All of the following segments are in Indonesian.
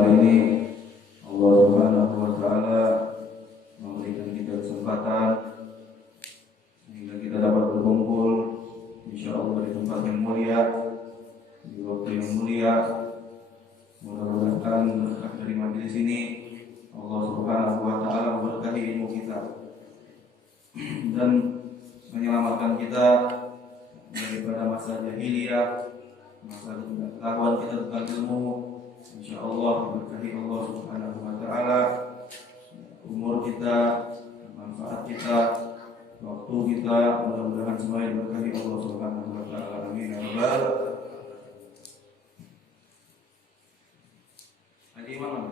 hari ini Allah Subhanahu wa taala memberikan kita kesempatan sehingga kita dapat berkumpul insyaallah di tempat yang mulia, di waktu yang mulia. Mudah-mudahan berkah dari majelis ini Allah Subhanahu wa taala memberkahi ilmu kita dan menyelamatkan kita daripada masa jahiliyah, masa ketidaktahuan kita tentang ilmu. Insyaallah berkahi Allah Subhanahu wa taala umur kita, manfaat kita, waktu kita, mudah-mudahan semuanya berkahi Allah Subhanahu wa taala. Amin ya rabbal alamin. Mana?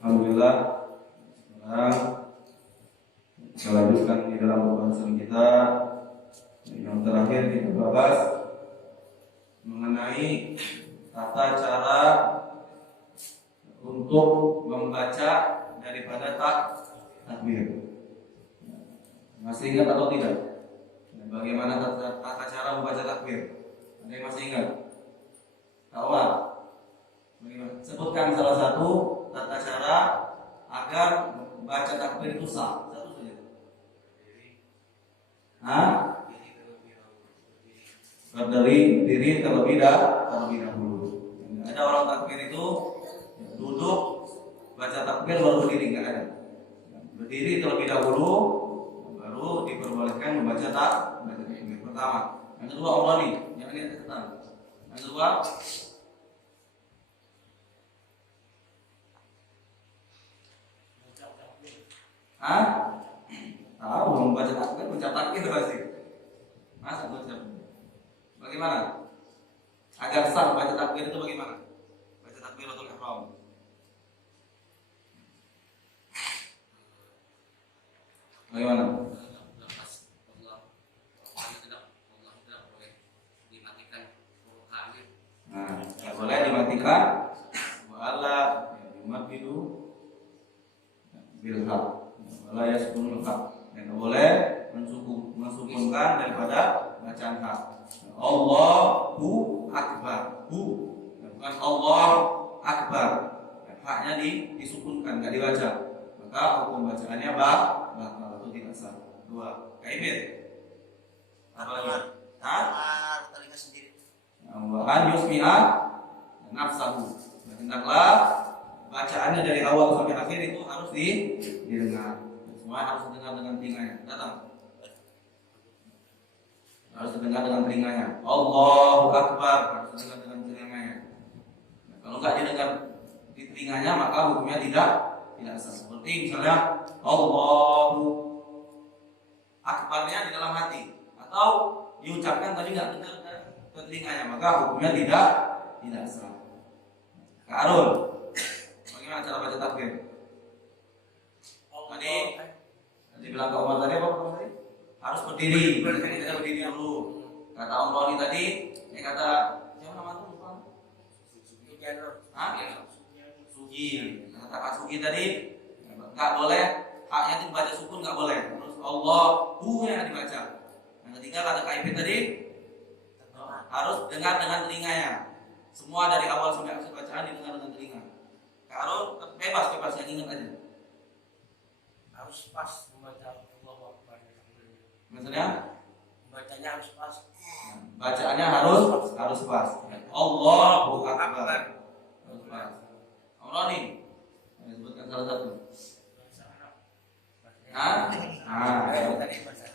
Alhamdulillah. Sekarang kita lanjutkan di dalam pembahasan kita. Yang terakhir kita bahas mengenai tata cara untuk membaca daripada takbir. Masih ingat atau tidak? Bagaimana tata cara membaca takbir? Ada yang masih ingat? Tahu nggak? Bagaimana? Sebutkan salah satu tata cara agar baca takbir itu sah. Satu saja. Berdiri terlebih dahulu. Ada orang takbir itu duduk baca takbir baru berdiri, nggak ada. Berdiri terlebih dahulu baru diperbolehkan membaca takbir pertama. Yang kedua Allah nih, yang ini catatan. Yang kedua tahu membaca takbir, baca takbir pasti. Masa baca? Bagaimana? Agar sah baca takbir itu bagaimana? Baca takbiratul ihram. Bagaimana? Tidak boleh dimatikan. Wala yumaddidu bil haq. Wala yaskunul haq. Dan boleh mensukunkan daripada bacaan hak. Allahu akbar. Bukan Allah akbar. Haknya disukunkan, enggak dibaca. Maka hukum bacaannya batal atau tidak sah. Dua. Kaibit. Apa lagi? Telinga sendiri. An yusmi'a nafsahu. Hendaklah bacaannya dari awal sampai akhir itu harus didengar. Semua harus didengar dengan telinganya. Datang. Harus didengar dengan telinganya. Allahu akbar harus didengar dengan telinganya. Nah, kalau enggak didengar di telinganya maka hukumnya tidak sah. Seperti misalnya Allahu akbarnya di dalam hati atau diucapkan tadi enggak dengar ke telinganya maka hukumnya tidak sah. Kak Arul, bagaimana cara baca takbir? Tadi bilang ke Umar tadi apa tadi? Harus berdiri. Kita berdiri dulu. Kata Om Roni tadi, kata siapa nama itu? Sugi. Kata Kak Sugi tadi, nggak boleh haknya itu dibaca sukun, nggak boleh. Terus Allahu yang dibaca. Yang ketiga kata Kak Ipin tadi, harus dengar dengan telinganya. Semua dari awal sampai akhir bacaan didengar dengan telinga. Kalau bebas yang ingat aja. Harus pas membaca Allahu Akbar. Maksudnya? Bacanya harus pas. Bacaannya harus pas. Allahu Akbar. Harus pas. Allah nih. Sebutkan salah satu.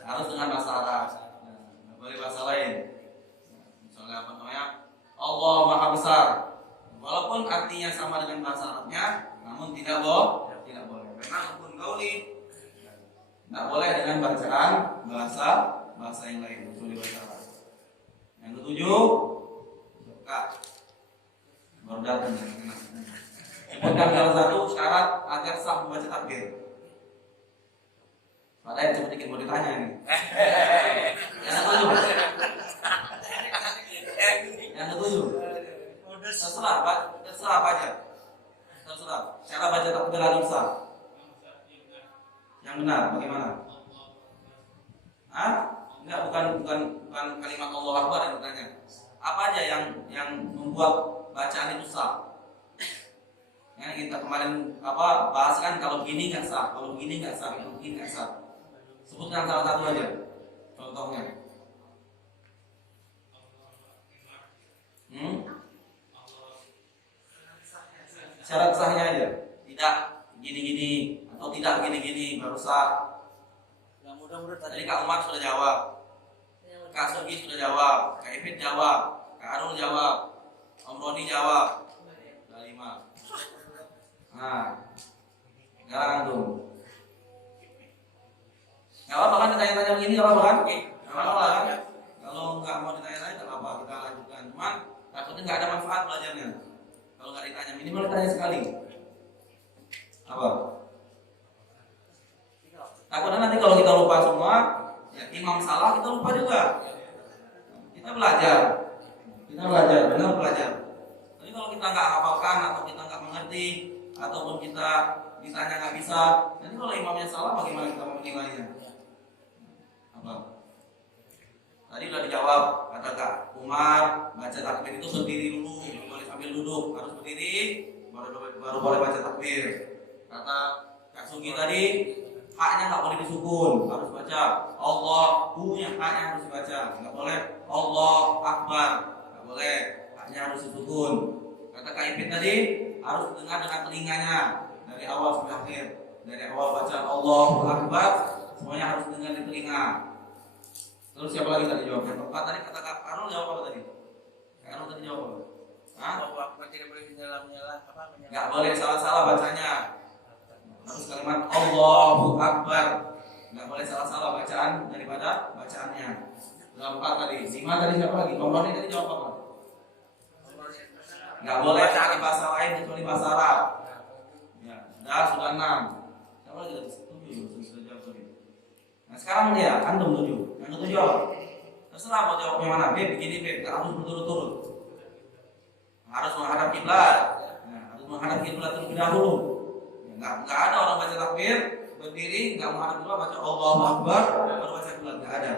Harus dengan bahasa Arab. Enggak boleh bahasa lain. Misalnya apa namanya? Allah Maha Besar. Walaupun artinya sama dengan bahasa Arabnya, namun tidak boleh. Karena hukum qauli tidak boleh dengan bacaan bahasa yang lain kecuali bahasa Arab. Yang ketujuh, Kak Bordatun. Sebutkan salah satu syarat agar sah membaca takbir. Padahal cuma dikit mau ditanya nih. Yang ketujuh. Yang ketujuh. Terserah apa aja. Terserah. Cara baca takbir harus sah. Yang benar bagaimana? Ah? Enggak, bukan kalimat Allah Akbar yang bertanya. Apa aja yang membuat bacaan itu sah? Yang kita kemarin bahas kan, kalau begini nggak sah, kalau begini nggak sah, kalau begini nggak sah. Sebutkan salah satu aja contohnya. Syarat sahnya aja. Tidak gini-gini atau tidak gini-gini baru sah. Yang mudah-mudah Tadi tadi Kak Umar sudah jawab, Kak Sugi sudah jawab, Kak Ifit jawab, Kak Arul jawab, Om Roni jawab. Sudah 5. Nah, sekarang antum. Gak apa-apa kan ditanya-tanya begini, gak apa-apa kan? Gak apa-apa kan? Kalau nggak mau ditanya-tanya gak apa-apa, kita lanjutkan. Cuman takutnya nggak ada manfaat belajarnya. Kalau nggak ditanya, minimal ditanya sekali. Apa? Takutnya nanti kalau kita lupa semua, ya imam salah kita lupa juga. Kita belajar, benar belajar. Tapi kalau kita nggak hafalkan atau kita nggak mengerti ataupun kita ditanya nggak bisa, nanti kalau imamnya salah bagaimana kita mau menilainya? Apa? Tadi udah dijawab, kata Kak Umar, baca takbir itu berdiri dulu, boleh sambil duduk, harus berdiri, baru boleh baca takbir. Kata Kak Sugi tadi, haknya nggak boleh disukun, harus baca Allah, nya haknya harus dibaca, nggak boleh Allah Akbar, nggak boleh, haknya harus disukun. Kata Kak Ipin tadi, harus dengar dengan telinganya dari awal sampai akhir, dari awal bacaan Allahu Akbar, semuanya harus dengar di telinga. Terus siapa lagi tadi jawab? Yang keempat tadi kata Kak Arul jawab apa tadi? Kak Arul tadi jawab apa? Hah? Bahwa tidak boleh menyela-nyela Nggak boleh salah-salah bacanya. Harus kalimat Allahu Akbar. Nggak boleh salah-salah bacaan daripada bacaannya. Sudah 4 tadi. 5 tadi siapa lagi? Om Roni tadi jawab apa? Nggak boleh cari bahasa lain kecuali bahasa Arab. Ya, sudah 6. Siapa lagi tadi? 7. Sudah jawab tadi. Nah sekarang dia antum 7. Yang ke-7 apa? Terserah mau jawab yang mana. Begini nggak harus berturut-turut. Harus menghadap kiblat. Nah, harus menghadap kiblat terlebih dahulu. Nggak ada orang baca takbir berdiri nggak menghadap kiblat baca Allahu Akbar baru baca kiblat, nggak ada.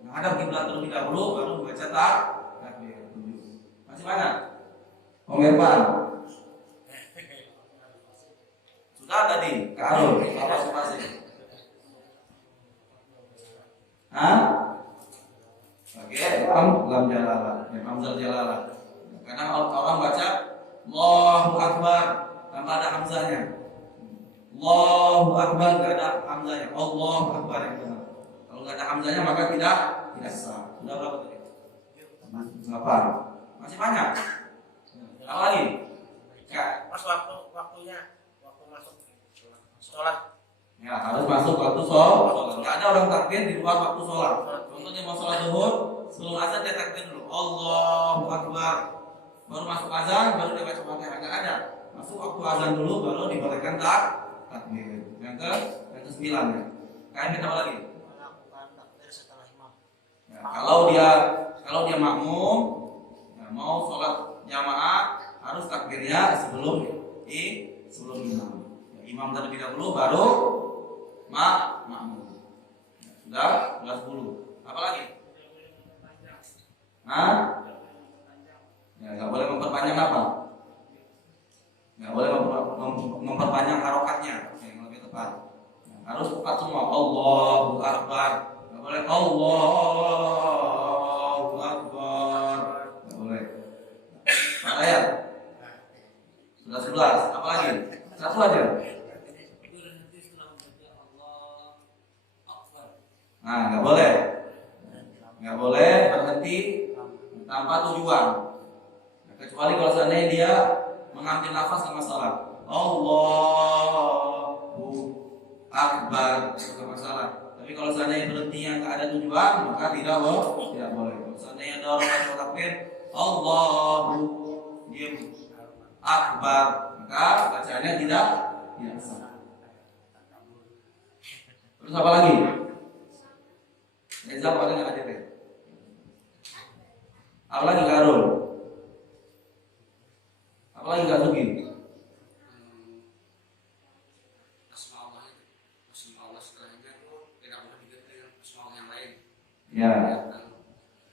Menghadap kiblat terlebih dahulu baru baca takbir. Masih mana? Om Irfan. Sudah tadi, Kak Arul, apa sih? Hah? Oke, lam jalalah, hamzah jalalah. Kadang orang baca Allahu Akbar tanpa ada hamzahnya. Allahu Akbar nggak ada hamzahnya. Allahu Akbar yang benar. Kalau nggak ada hamzahnya maka tidak sah. Sudah berapa tadi? 8. Masih banyak. Apa lagi? Ya. pas waktunya waktu masuk sholat. Ya harus masuk waktu sholat. Nggak ada orang takbir di luar waktu sholat. Contohnya mau sholat zuhur, sebelum azan dia takbir dulu. Allahu Akbar. Baru masuk azan, baru dia baca Fatihah. Nggak ada. Masuk waktu azan dulu, baru dibolehkan takbir. Yang ke-9 ya. Kayak kita apa lagi? Melakukan takbir setelah imam. Ya, kalau dia makmum, ya, mau sholat jamaah harus takbirnya sebelum imam. Ya, imam terlebih dahulu baru makmum. Ya, sudah 10. Apa lagi? Hah? Ya, nggak boleh memperpanjang apa? Nggak boleh memperpanjang harokatnya, yang lebih tepat. Ya, harus tepat semua. Allahu Akbar. Nggak boleh Allahu Akbar. Nggak boleh. Ayat. Sudah 11. Apa lagi? Satu aja. Nah, nggak boleh. Nggak boleh berhenti tanpa tujuan. Kecuali kalau seandainya dia mengambil nafas sama salat. Allahu Akbar, itu nggak masalah. Tapi kalau seandainya berhentinya nggak ada tujuan, maka tidak boleh. Kalau seandainya ada orang baca takbir, Allahu Akbar, maka bacaannya tidak sah. Terus apa lagi? Reza apa nggak ada? Apa lagi Karul? Apa lagi Kak Sugi? Ya,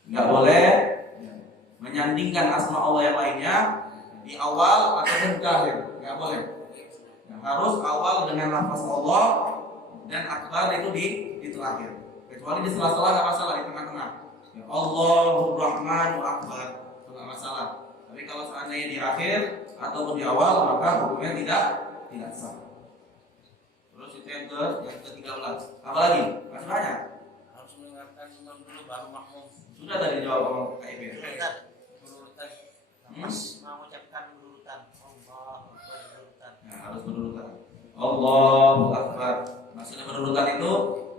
nggak boleh menyandingkan asma Allah yang lainnya di awal atau di akhir, nggak boleh. Ya, harus awal dengan lafaz Allah dan akbar itu di terakhir. Kecuali di sela-sela nggak masalah, di tengah-tengah. Ya, Allahur Rahmanu Akbar itu nggak masalah. Tapi kalau seandainya di akhir atau di awal maka hukumnya tidak sah. Terus itu yang ke-13. Apa lagi? Masih banyak. Harus mendengarkan imam dulu baru makmum. Sudah tadi jawab sama KIP. Berurutan. Pas mengucapkan berurutan. Allah berurutan. Nah, harus berurutan. Allahu Akbar. Maksudnya berurutan itu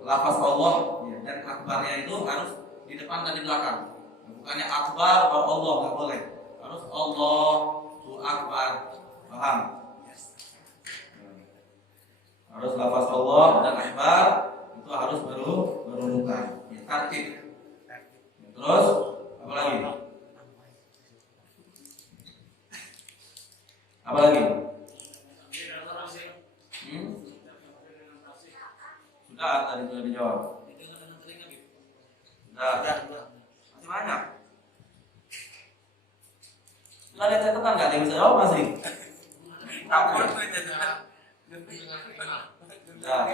lafaz Allah ya, dan akbarnya itu harus di depan dan di belakang. Bukannya akbar baru Allah, nggak boleh. Harus Allahu Akbar. Paham? Harus lafaz Allah dan akbar itu harus berurutan. Ya, tertib. Terus apa lagi? Apa lagi? Sudah tadi sudah dijawab. Sudah. Masih banyak. Sudah ada catatan nggak? Yang bisa jawab masih? Takut. Sudah.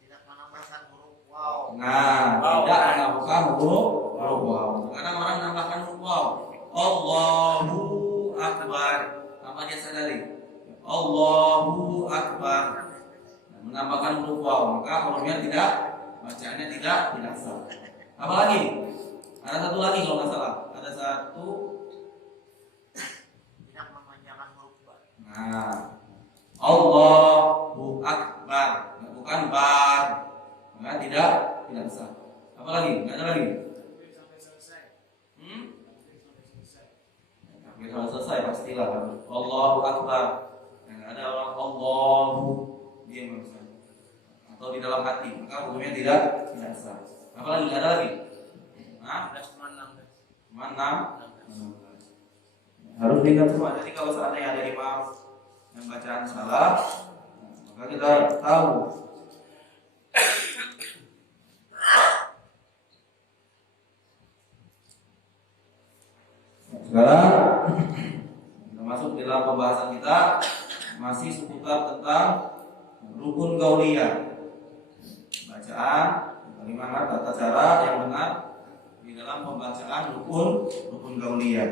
Tidak menambahkan huruf wow. Nah, tidak menambahkan huruf wow. Kadang orang menambahkan huruf wow. Allahu Akbar. Apa dia sadari? Allahu Akbar. Nah, menambahkan huruf wow, maka hurufnya tidak, bacaannya tidak sah. Apa lagi? Ada satu lagi kalau nggak salah. Ada satu. Tidak memanjangkan huruf ba. Nah, Allahu Akbar. Nah, bukan bar. Maka tidak sah. Apa lagi? Nggak ada lagi. Kalau selesai pastilah Allahu Akbar. Yang ada orang Allahu dia maksudnya atau di dalam hati, maka hukumnya tidak sah. Apalagi nggak ada lagi? Nah, cuma 6. Harus diingat semua. Jadi kalau seandainya ada imam yang bacaan salah, maka kita tahu. Sekarang kita masuk di dalam pembahasan kita masih seputar tentang rukun gauliyah. Bacaan, bagaimana tata cara yang benar di dalam pembacaan rukun gauliyah.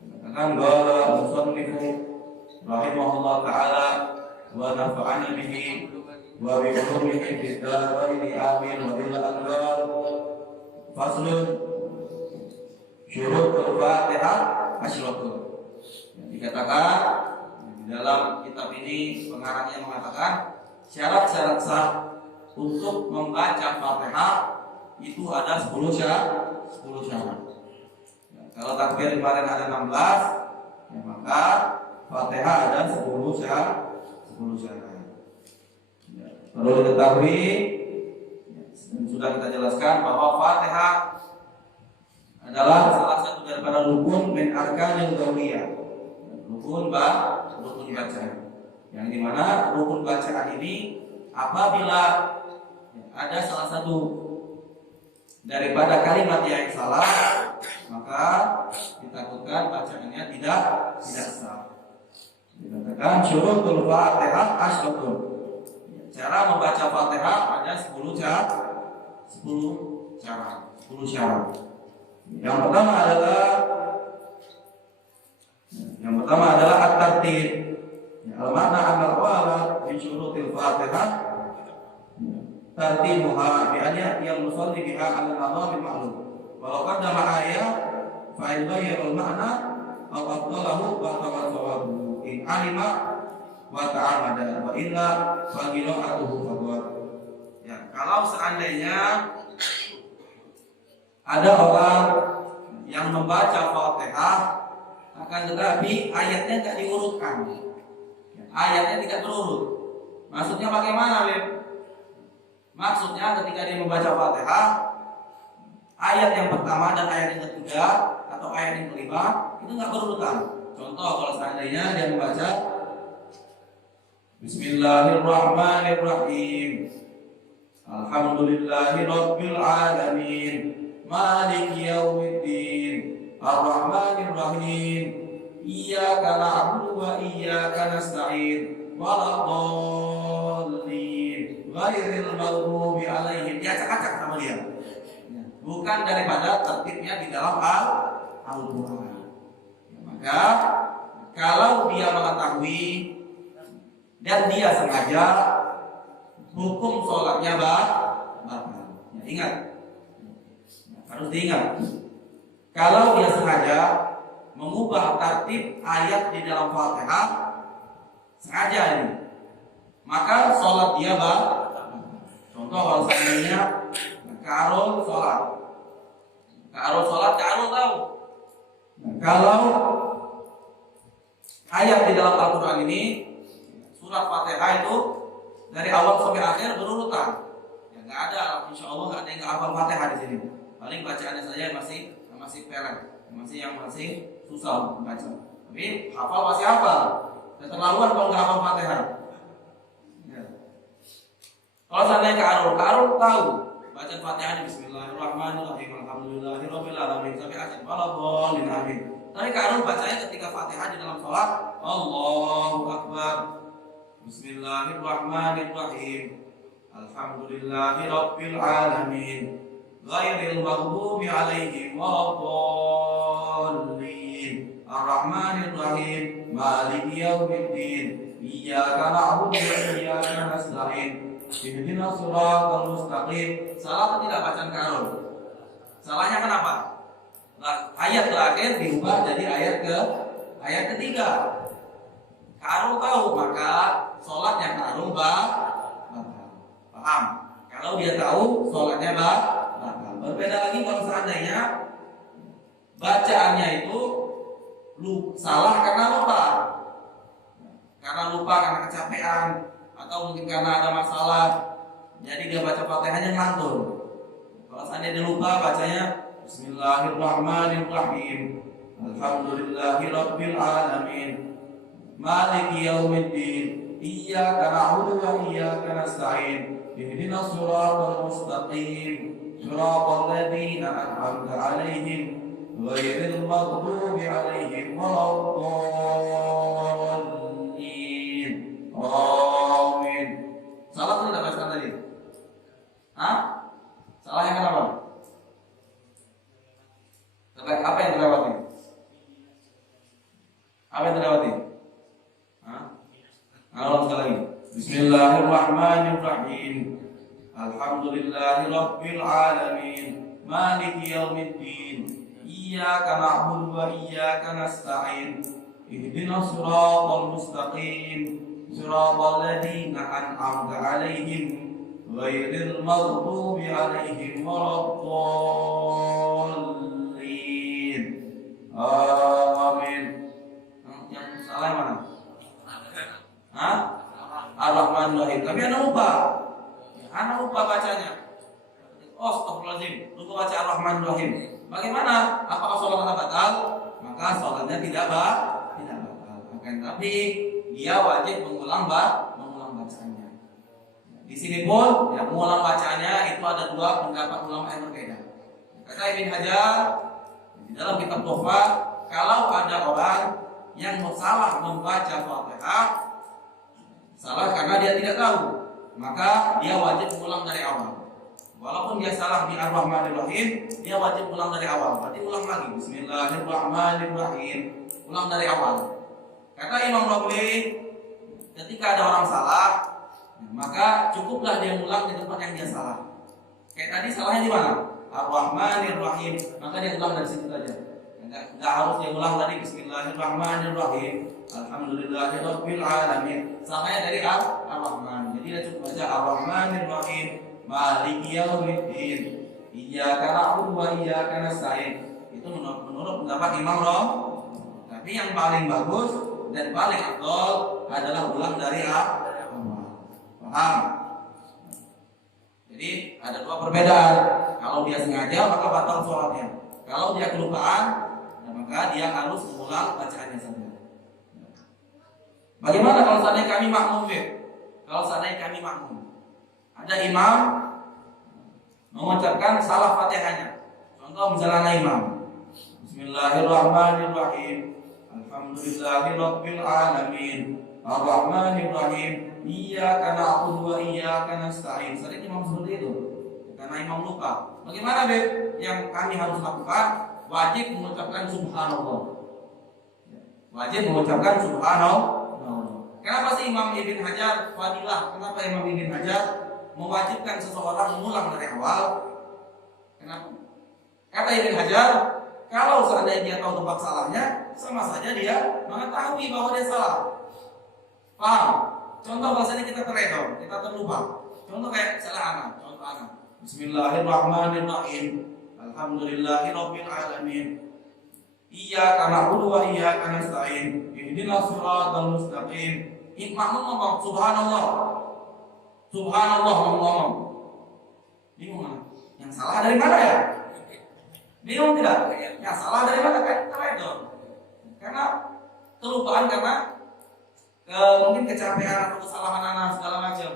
Katakan bahwa musannifu rahimahullah taala wa nafa'ana bihi wa bi ulumihi fid dharain amin wa bil anwar. Faslun syurutul Fatihah asyratun. Dikatakan di dalam kitab ini pengarangnya mengatakan syarat-syarat sah untuk membaca Fatihah itu ada 10 syarat. Ya, kalau takbir kemarin ada 16, ya maka Fatihah ada 10 syarat. Ya, perlu diketahui ya, sudah kita jelaskan bahwa Fatihah adalah salah satu daripada rukun min arkanil gauliyah. Rukun bacaan. Yang dimana rukun bacaan ini apabila ada salah satu daripada kalimat yang salah, maka ditakutkan bacaannya tidak sah. Dikatakan syurutul Fatihah asyratun. Cara membaca Fatihah ada 10 syarat. Yang pertama adalah at-tartib. Al-makna al-awwala min syurutil Fatihah tartibuha bi an ya'tiyal musalli biha 'ala al-adham al-ma'lum. Wa qaddama ayat fa in ghayyara al-ma'na aw abdalahu wa tawassawahu in 'alima wa ta'amada wa illa fa qira'atuhu fadhar. Ya, kalau seandainya ada orang yang membaca Fatihah akan tetapi ayatnya tidak diurutkan. Ayatnya tidak berurut. Maksudnya bagaimana, Beb? Maksudnya ketika dia membaca Fatihah, ayat yang pertama dan ayat yang ketiga atau ayat yang kelima itu nggak berurutan. Contoh kalau seandainya dia membaca Bismillahirrahmanirrahim. Alhamdulillahi rabbil alamin, maliki yaumiddin, arrahmanir rahim, iyyaka na'budu wa iyyaka nasta'in, waladdallin, ghairil maghdubi alaihim. Diacak-acak sama dia. Bukan daripada tertibnya di dalam Al-Quran. Maka kalau dia mengetahui dan dia sengaja, hukum sholatnya batal. Ya, ingat, harus diingat. Kalau dia sengaja mengubah tertib ayat di dalam Fatihah, sengaja ini, maka sholat dia batal. Contoh kalau seandainya Karul sholat, Karul tahu. Kalau ayat di dalam Al-Quran ini, surat Fatihah itu dari awal sampai akhir berurutan. Ya nggak ada, insya Allah nggak ada yang hafal Fatihah di sini. Paling bacaannya saja masih pelan, masih susah membaca. Tapi hafal masih hafal. Keterlaluan kalau nggak hafal Fatihah. Ya. Kalau seandainya Karul tahu baca Fatihah Bismillahirrahmanirrahim, alhamdulillahirabbil alamin sampai akhir, waladdallin amin. Tapi Karul bacanya ketika Fatihah di dalam sholat, Allahu Akbar, Bismillahirrahmanirrahim, alhamdulillahirabbil alamin, ghairil maghdubi alaihim waladdallin, arrahmanirrahim, maliki yaumiddin, iyyaka na'budu wa iyyaka nasta'in, ihdinas siratal mustaqim. Salah atau tidak bacaan Karul? Salahnya kenapa? Nah, ayat terakhir diubah jadi ayat ketiga. Karul tahu, maka sholatnya Karul batal. Paham? Kalau dia tahu, sholatnya batal. Berbeda lagi kalau seandainya bacaannya itu salah karena lupa. Karena kecapean, atau mungkin karena ada masalah, jadi dia baca Fatihahnya ngantur. Kalau seandainya dia lupa bacanya Bismillahirrahmanirrahim, alhamdulillahirabbil alamin, maliki yaumiddin, iyyaka na'budu wa iyyaka nasta'in, ihdinas siratal mustaqim, siratal ladzina an'amta 'alaihim, ghairil maghdubi 'alaihim waladdallin. Amin. Salah atau tidak bacaan tadi? Salahnya kenapa? Apa yang terlewati? Apa yang terlewati? Ulang sekali lagi. Bismillahirrahmanirrahim. Alhamdulillahirabbil alamin. Maliki yaumiddin. Iyyaka na'budu wa iyyaka nasta'in. Ihdinas siratal mustaqim. Siratal ladzina an'amta 'alaihim, ghairil maghdubi 'alaihim waladdallin. Amin. Yang salah mana? Ar-Rahmanir-Rahim. Tapi Anda lupa bacanya. Oh, astagfirullahaladzim, lupa baca Ar-Rahmanir-Rahim. Bagaimana? Apakah sholat Anda batal? Maka sholatnya tidak batal. Tapi dia wajib mengulang bacaannya. Di sini pun yang mengulang bacaannya itu ada dua pendapat ulama yang berbeda. Kata Ibn Hajar di dalam kitab Tuhfah, kalau ada orang yang salah membaca Fatihah, salah karena dia tidak tahu, maka dia wajib mengulang dari awal. Walaupun dia salah di Ar-Rahmanir-Rahim, dia wajib ulang dari awal. Berarti ulang lagi Bismillahirrahmanirrahim, ulang dari awal. Kata Imam Raghli, ketika ada orang salah, maka cukuplah dia ulang di tempat yang dia salah. Kayak tadi salahnya di mana? Ar-Rahmanir-Rahim, maka dia ulang dari situ saja. Enggak harus dia ulang tadi Bismillahirrahmanirrahim, alhamdulillahirabbil alamin. Salahnya dari Ar-Rahman. Jadi dia cukup baca Ar-Rahmanir-Rahim, maliki yaumiddin, iyyaka na'budu wa iyyaka nasta'in. Itu menurut pendapat Imam Raghli. Tapi yang paling bagus dan paling afdal adalah ulang dari awal. Paham? Jadi ada dua perbedaan. Kalau dia sengaja maka batal sholatnya. Kalau dia kelupaan, maka dia harus mengulang bacaannya saja. Bagaimana kalau seandainya kami makmum? Kalau seandainya kami makmum, ada imam mengucapkan salah Fatihahnya. Contoh misalnya imam, Bismillahirrahmanirrahim, Alhamdulillahirabbil alamin, Arrahmanirrahim, Iyyaka na'budu wa iyyaka nasta'in. Sering imam seperti itu. Karena imam lupa. Bagaimana, Beb? Yang kami harus lakukan, wajib mengucapkan subhanallah. Wajib mengucapkan subhanallah. Kenapa sih Imam Ibn Hajar fadilah? Kenapa Imam Ibn Hajar mewajibkan seseorang mengulang dari awal? Kenapa? Kata Ibn Hajar, kalau seandainya dia tahu tempat salahnya, sama saja dia mengetahui bahwa dia salah. Paham? Contoh bahasanya kita teredor, kita terlupa. Contoh kayak salah anak, contoh anak. Bismillahirrahmanirrahim. Alhamdulillahirabbil alamin. Iyyaka na'budu wa iyyaka nasta'in. Ihdinas siratal mustaqim. Makmum ngomong subhanallah. Subhanallah ngomong. Bingung kan? Yang salah dari mana ya? Bingung tidak? Yang salah dari mana kan? Teredor. Karena kelupaan karena mungkin kecapean atau kesalahan anak segala macam.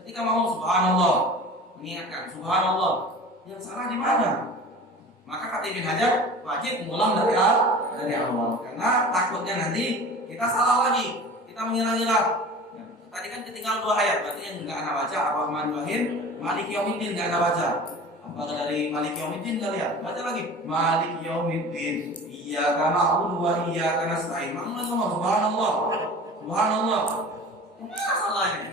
Ketika mau subhanallah, mengingatkan subhanallah, yang salah di mana? Maka kata Ibn Hajar wajib mengulang dari awal karena takutnya nanti kita salah lagi, kita mengira-ngira. Tadi kan ketinggalan 2 ayat, berarti yang enggak ana baca Ar-Rahman Ar-Rahim, Maliki Yaumiddin enggak ana baca. Apakah dari Maliki Yaumiddin kali ya? Baca lagi Maliki Yaumiddin, Iyyaka na'budu wa iyyaka nasta'in. Makmum ngomong subhanallah. Subhanallah. Apa salahnya?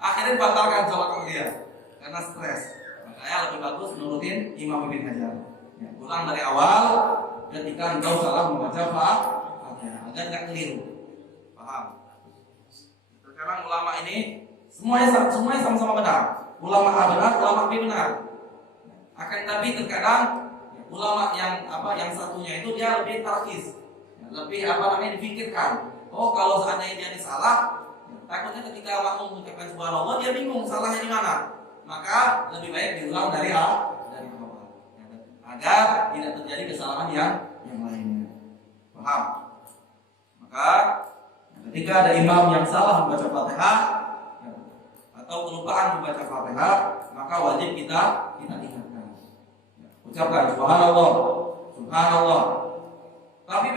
Akhirnya batalkan sholat dia karena stres. Makanya lebih bagus nurutin Imam Ibn Hajar. Ya, ulang dari awal ketika engkau salah membaca Fatihah agar nggak keliru. Paham? Sekarang ulama ini semuanya sama-sama benar. Ulama A benar, ulama B benar. Akan tapi terkadang ulama yang satunya itu dia lebih tarkis, lebih dipikirkan. Oh, kalau seandainya dia salah, takutnya ketika makmum mengucapkan subhanallah dia bingung salahnya di mana. Maka lebih baik diulang dari awal agar tidak terjadi kesalahan yang lainnya. Paham? Maka ketika ada imam yang salah membaca Fatihah atau kelupaan membaca Fatihah, maka wajib kita ingatkan. Ucapkan subhanallah, subhanallah. Tapi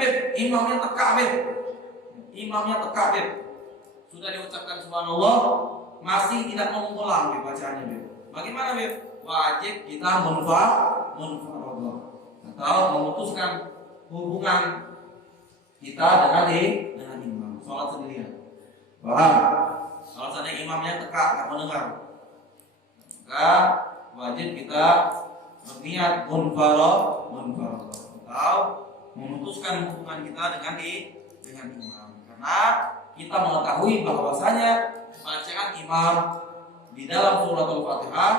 imamnya teka, sudah diucapkan subhanallah, masih tidak mengulang bacaannya, Bagaimana, Wajib kita munfarodah atau memutuskan hubungan kita dengan imam, sholat sendirian. Paham? Kalau seandainya imamnya teka, nggak mendengar, maka wajib kita berniat munfarodah atau memutuskan hubungan kita dengan imam, karena kita mengetahui bahwasanya bacaan imam di dalam surat Al-Fatihah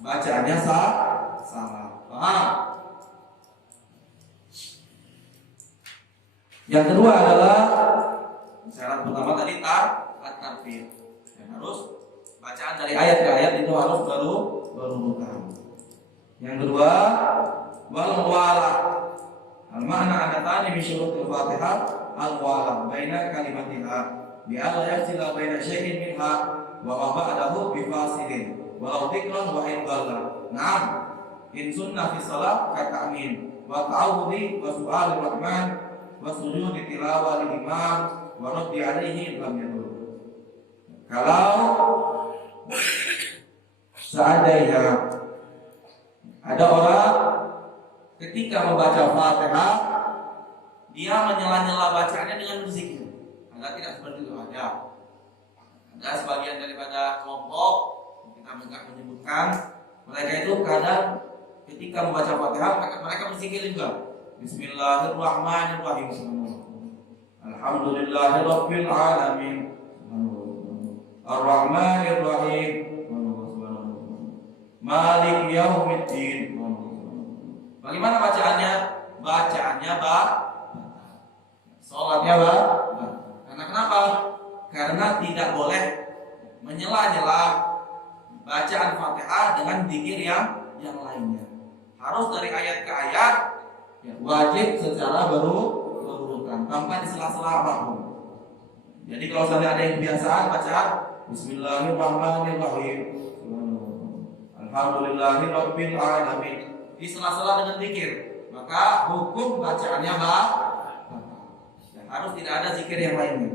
bacaannya salah. Paham? Yang kedua adalah syarat pertama tadi at-tartib. Harus bacaan dari ayat ke ayat itu harus berurutan. Yang kedua wal muwalah. Al-makna adatani min syurutil Fatihah al-muwalah baina kalimatiha bi alla yafsila baina syai'in minha wa ma ba'dahu bi fasilin walau dzikran wa in dhalla. Naam, in sunnah fi shalah ka ta'min wa ta'awudi wa su'al rahman wa sujudi tilawah lil imam wa raddi alaihi lam yadur. Kalau seandainya ada orang ketika membaca Fatihah dia menyela-nyela bacaannya dengan berzikir, agar tidak seperti itu. Ada sebagian daripada kelompok kita menyebutkan mereka itu kadang ketika membaca Fatihah mereka berzikir juga. Bismillahirrahmanirrahim. Alhamdulillahirabbil alamin. Ar-Rahmanirrahim. Maliki Yaumiddin. Bagaimana bacaannya? Bacaannya sholatnya Karena kenapa? Karena tidak boleh menyela-nyela bacaan Fatihah dengan zikir yang lainnya. Harus dari ayat ke ayat, wajib secara berurutan tanpa disela-sela apapun. Jadi kalau sudah ada yang kebiasaan baca Bismillahirrahmanirrahim, Alhamdulillahirabbil alamin. Di sela-sela dengan zikir, maka hukum bacaannya harus tidak ada zikir yang lainnya.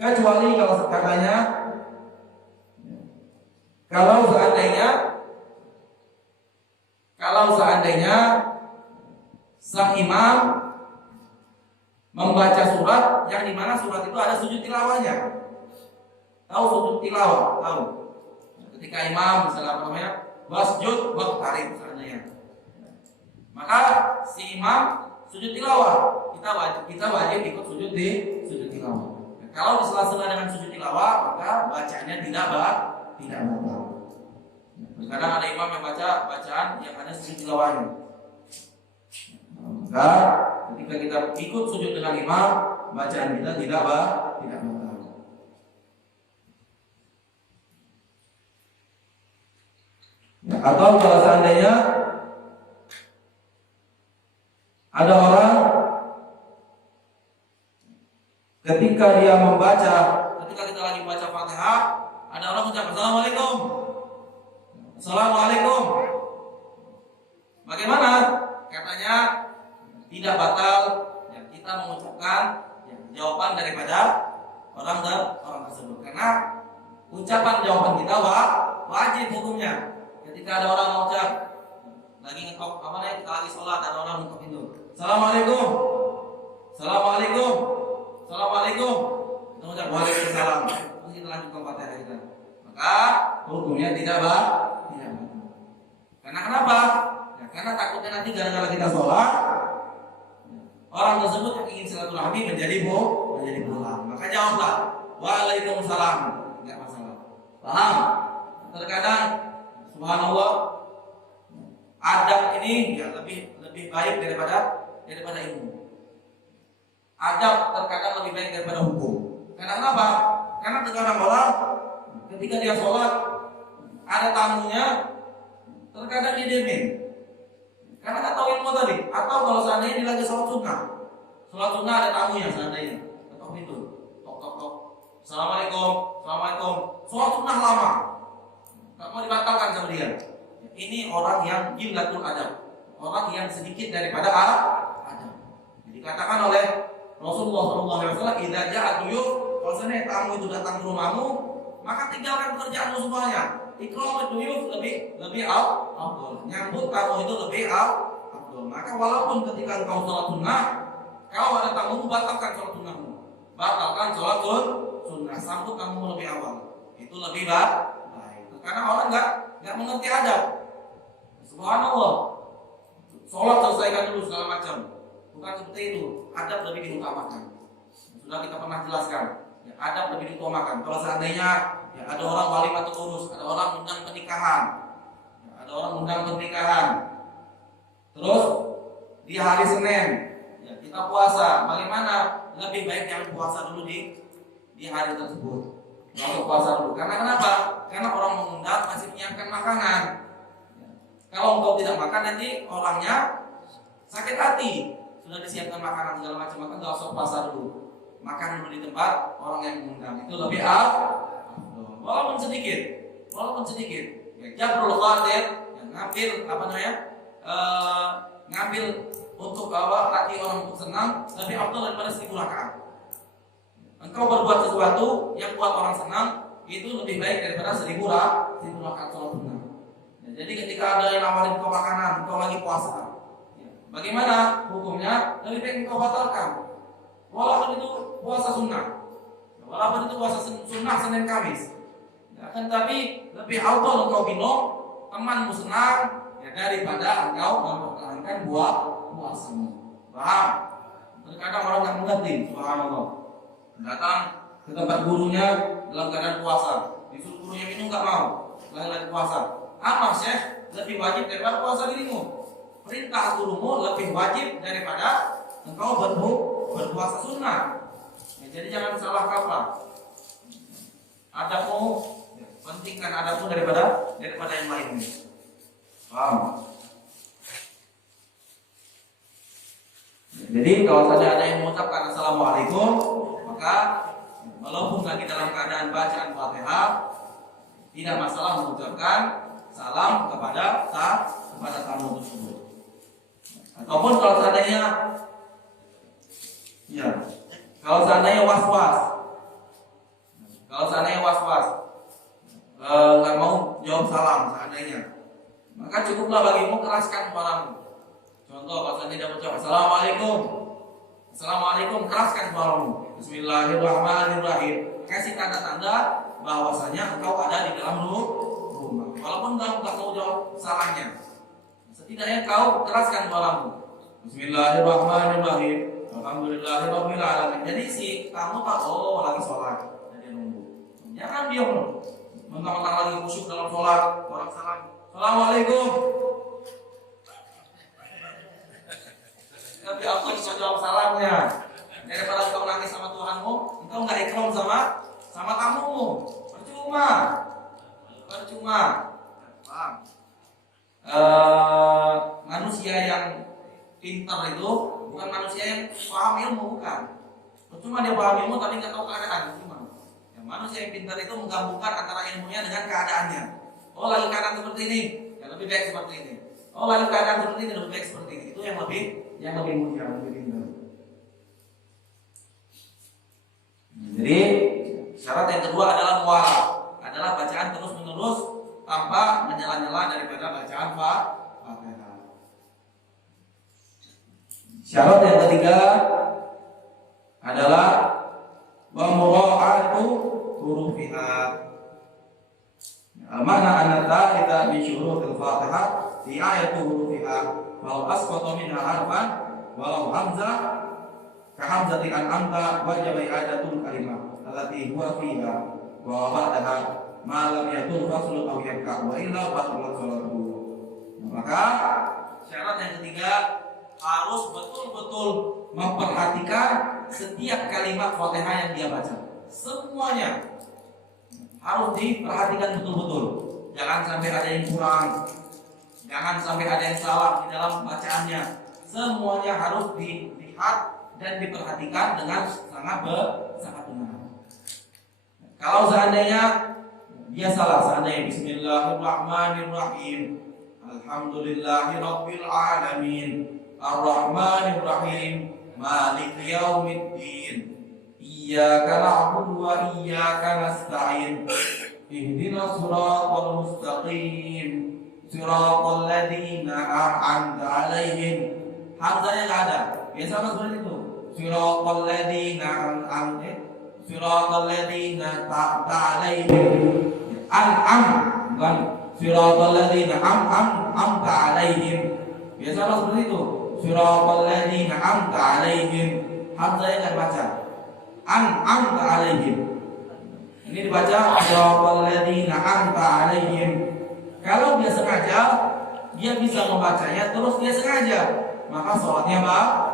Kecuali kalau katanya kalau seandainya sang imam membaca surat yang dimana surat itu ada sujud tilawahnya. Tahu sujud tilawah? Tahu. Ketika imam misalnya wasjud waqtarib seandainya, maka si imam sujud tilawah, kita wajib ikut sujud di sujud tilawah. Kalau di sela-sela dengan sujud tilawah, maka bacanya tidak batal. Kadang ada imam yang baca bacaan yang ada sujud tilawahnya. Maka ketika kita ikut sujud dengan imam, bacaan kita tidak batal. Atau kalau seandainya ada orang ketika kita lagi membaca Fatihah, ada orang mengucap Assalamualaikum. Assalamualaikum. Bagaimana? Katanya tidak batal ya, kita mengucapkan ya, jawaban daripada orang tersebut. Karena ucapan jawaban kita wajib hukumnya. Ketika ada orang mengucap lagi ngetok kita lagi sholat, ada orang ngetok itu Assalamualaikum. Assalamualaikum. Assalamualaikum. Kita mengucap waalaikumsalam. Terus kita lanjutkan Fatihah kita. Maka hukumnya tidak batal. Karena kenapa? Ya, karena takutnya nanti gara-gara kita sholat, orang tersebut yang ingin silaturahmi menjadi bohong. Maka jawablah waalaikumsalam. Enggak masalah. Paham? Terkadang subhanallah, adab ini ya lebih baik daripada ilmu. Adab terkadang lebih baik daripada hukum. Karena kenapa? Karena terkadang orang ketika dia sholat ada tamunya, terkadang dia diemin. Karena nggak tahu ilmu tadi. Atau kalau seandainya dia lagi sholat sunnah ada tamunya seandainya, ketok pintu, tok. Assalamualaikum. Sholat sunnah lama, nggak mau dibatalkan sama dia. Ini orang yang qillatul adab, orang yang sedikit daripada adab. Dikatakan oleh Rasulullah SAW, idza ja'a duyuf, kalau seandainya tamu itu datang ke rumahmu, maka tinggalkan pekerjaanmu semuanya. Ikram duyuf lebih afdal. Nyambut tamu itu lebih afdal. Maka walaupun ketika engkau sholat sunnah, kalau ada tamu, batalkan sholat sunnahmu. Batalkan sholat sunnah, sambut tamu lebih awal. Itu lebih baik. Karena orang nggak mengerti adab. Subhanallah. Sholat selesaikan dulu segala macam. Bukan seperti itu. Adab lebih diutamakan. Sudah kita pernah jelaskan. Ya, adab lebih diutamakan. Kalau seandainya ya, ada orang walimatul urus, ada orang undang pernikahan, terus di hari Senin ya, kita puasa. Bagaimana? Lebih baik yang puasa dulu di hari tersebut. Lalu puasa dulu. Karena kenapa? Karena orang mengundang masih menyiapkan makanan. Kalau engkau tidak makan, nanti orangnya sakit hati. Sudah disiapkan makanan segala macam, maka nggak usah puasa dulu. Makan dulu di tempat orang yang mengundang. Itu lebih walaupun sedikit. Ya, jabrul qadir, yang ngambil untuk hati orang untuk senang lebih afdal daripada 1000 rakaat. Engkau berbuat sesuatu yang buat orang senang itu lebih baik daripada 1000 rakaat sholat sunnah. Ya, jadi ketika ada yang nawarin kau makanan, kau lagi puasa, ya, bagaimana hukumnya? Lebih baik engkau batalkan. Walaupun itu puasa sunnah, walaupun itu puasa sunnah Senin Kamis. Akan tapi lebih afdal engkau minum temanmu senang ya, daripada engkau mempertahankan puasamu. Paham? Terkadang orang yang mengerti, subhanallah, datang ke tempat gurunya dalam keadaan puasa, disuruh gurunya minum nggak mau, lagi puasa. Apa Syekh? Lebih wajib daripada puasa dirimu. Perintah gurumu lebih wajib daripada engkau berpuasa sunnah. Ya, jadi jangan salah kaprah. Adabmu, pentingkan adabmu daripada yang lainnya. Paham? Jadi kalau saja ada yang mengucapkan Assalamualaikum, maka walaupun lagi dalam keadaan bacaan Fatihah, tidak masalah mengucapkan salam kepada tamu tersebut. Ataupun kalau seandainya was-was, nggak mau jawab salam seandainya, maka cukuplah bagimu keraskan suaramu. Contoh, kalau seandainya ucap Assalamualaikum, keraskan suaramu. Bismillahirrahmanirrahim. Kasih tanda-tanda bahwasanya engkau ada di dalam rumah. Walaupun engkau nggak mau jawab salahnya, setidaknya kau keraskan suaramu. Bismillahirrahmanirrahim. Alhamdulillahirabbil alamin. Jadi si tamu tahu lagi sholat, jadi nunggu. Jangan diam loh. Mentang-mentang lagi khusyuk dalam sholat, orang salam, Assalamualaikum. Tapi aku bisa jawab salamnya. Daripada engkau nangis sama Tuhanmu, engkau nggak ikram sama tamumu. Percuma. Paham? Manusia yang pintar itu bukan manusia yang paham ilmu, bukan. Percuma dia paham ilmu tapi nggak tahu keadaan. Gimana? Ya, manusia yang pintar itu menggabungkan antara ilmunya dengan keadaannya. Oh, lagi keadaan seperti ini, ya lebih baik seperti ini. Oh, lagi keadaan seperti ini, lebih baik seperti ini. Itu yang lebih mulia, lebih pintar. Jadi syarat yang kedua adalah muara, adalah bacaan terus menerus tanpa menyela-nyela daripada bacaan Fatihah. Syarat yang ketiga adalah wa mura'atu hurufiha. Al-makna anna kita min syurutil Fatihah fi ayati hurufiha walau asqata minha harfan walau hamzah ka hamzati an'amta wajib i'adatul kalimah allati huwa fiha wa ba'daha ma lam yatul faslu aw yakka wa illa batalat salatu. Maka syarat yang ketiga harus betul-betul memperhatikan setiap kalimat Fatihah yang dia baca. Semuanya harus diperhatikan betul-betul. Jangan sampai ada yang kurang, jangan sampai ada yang salah di dalam bacaannya. Semuanya harus dilihat dan diperhatikan dengan sangat benar. Kalau seandainya dia salah, seandainya Bismillahirrahmanirrahim, Alhamdulillahirabbil alamin, Ar-Rahmanirrahim, Maliki yaumiddin, Iyyaka na'budu wa iyyaka nasta'in, Ihdinas siratal mustaqim, siratal ladzina an'amta 'alaihim. Hamzahnya enggak ada. Biasa kan seperti itu. Siratal ladzina an'amta, siratal ladzina ta'ta 'alaihim. An'am, bukan siratal ladzina an'amta 'alaihim. Biasa kan seperti itu. Siratal ladzina an'amta 'alaihim. Hamzahnya enggak baca. An'amta 'alaihim. Ini dibaca siratal ladzina an'amta 'alaihim. Kalau dia sengaja, dia bisa membacanya terus dia sengaja, maka sholatnya batal.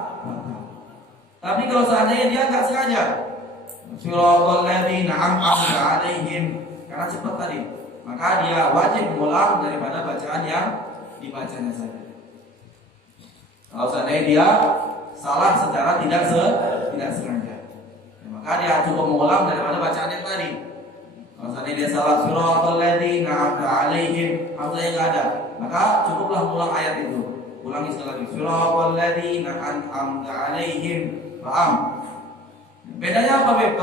Tapi kalau seandainya dia enggak sengaja, siratal ladzina an'amta 'alaihim, karena cepat tadi, maka dia wajib mengulang daripada bacaan yang dibacanya saja. Kalau seandainya dia salah secara tidak sengaja, maka dia cukup mengulang daripada bacaan yang tadi. Kalau seandainya dia salah siratal ladzina an'amta 'alaihim, hamzahnya enggak ada, maka cukuplah mengulang ayat itu. Ulangi sekali lagi. Siratal ladzina an'amta 'alaihim. Paham? Bedanya apa, Beb?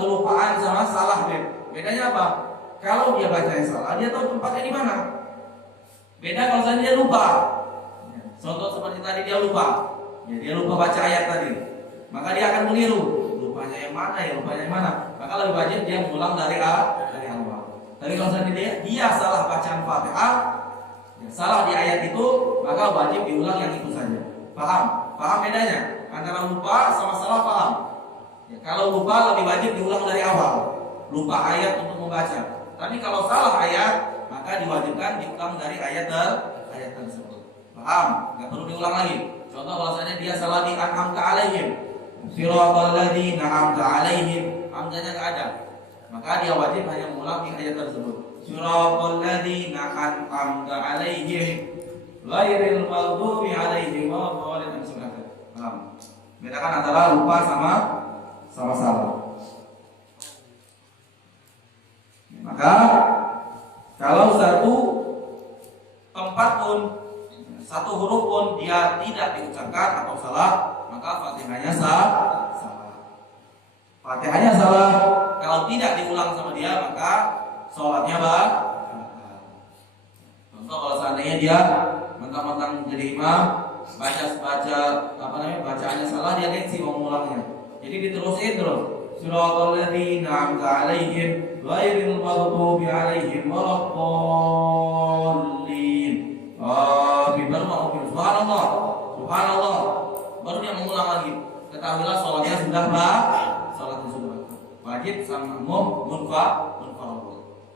Kelupaan sama salah, Beb. Bedanya apa? Kalau dia bacanya salah, dia tahu tempatnya di mana. Beda kalau seandainya dia lupa. Contoh seperti tadi dia lupa. Ya, dia lupa baca ayat tadi. Maka dia akan keliru. Lupanya yang mana? Maka lebih wajib dia mengulang dari awal. Tapi kalau seandainya dia salah bacaan Fatihah, ya, salah di ayat itu, maka wajib diulang yang itu saja. Paham? Paham bedanya antara lupa sama salah? Paham? Ya, kalau lupa lebih wajib diulang dari awal. Lupa ayat untuk membaca. Tapi kalau salah ayat, maka diwajibkan diulang dari ayat tersebut. Paham? Nggak perlu diulang lagi. Contoh bahasanya dia salah di an'amta 'alaihim, siratal ladzina an'amta 'alaihim, hamzahnya nggak ada, maka dia wajib hanya mengulang di ayat tersebut. Siratal ladzina an'amta 'alaihim ghairil maghdubi 'alaihim waladdallin. Paham? Bedakan antara lupa sama salah. Maka kalau satu satu huruf pun dia tidak diucapkan atau salah, maka Fatihahnya salah. Fatihahnya salah, kalau tidak diulang sama dia maka sholatnya batal. Contoh kalau seandainya dia mentang-mentang jadi imam, bacaannya salah, dia gengsi mau ngulangnya. Jadi diterusin terus. Siratal ladzina an'amta 'alaihim ghairil maghdubi 'alaihim waladdallin. Baru mau subhanallah, subhanallah. Baru dia mengulang lagi. Ketahuilah sholatnya sudah wajib sama munfarid.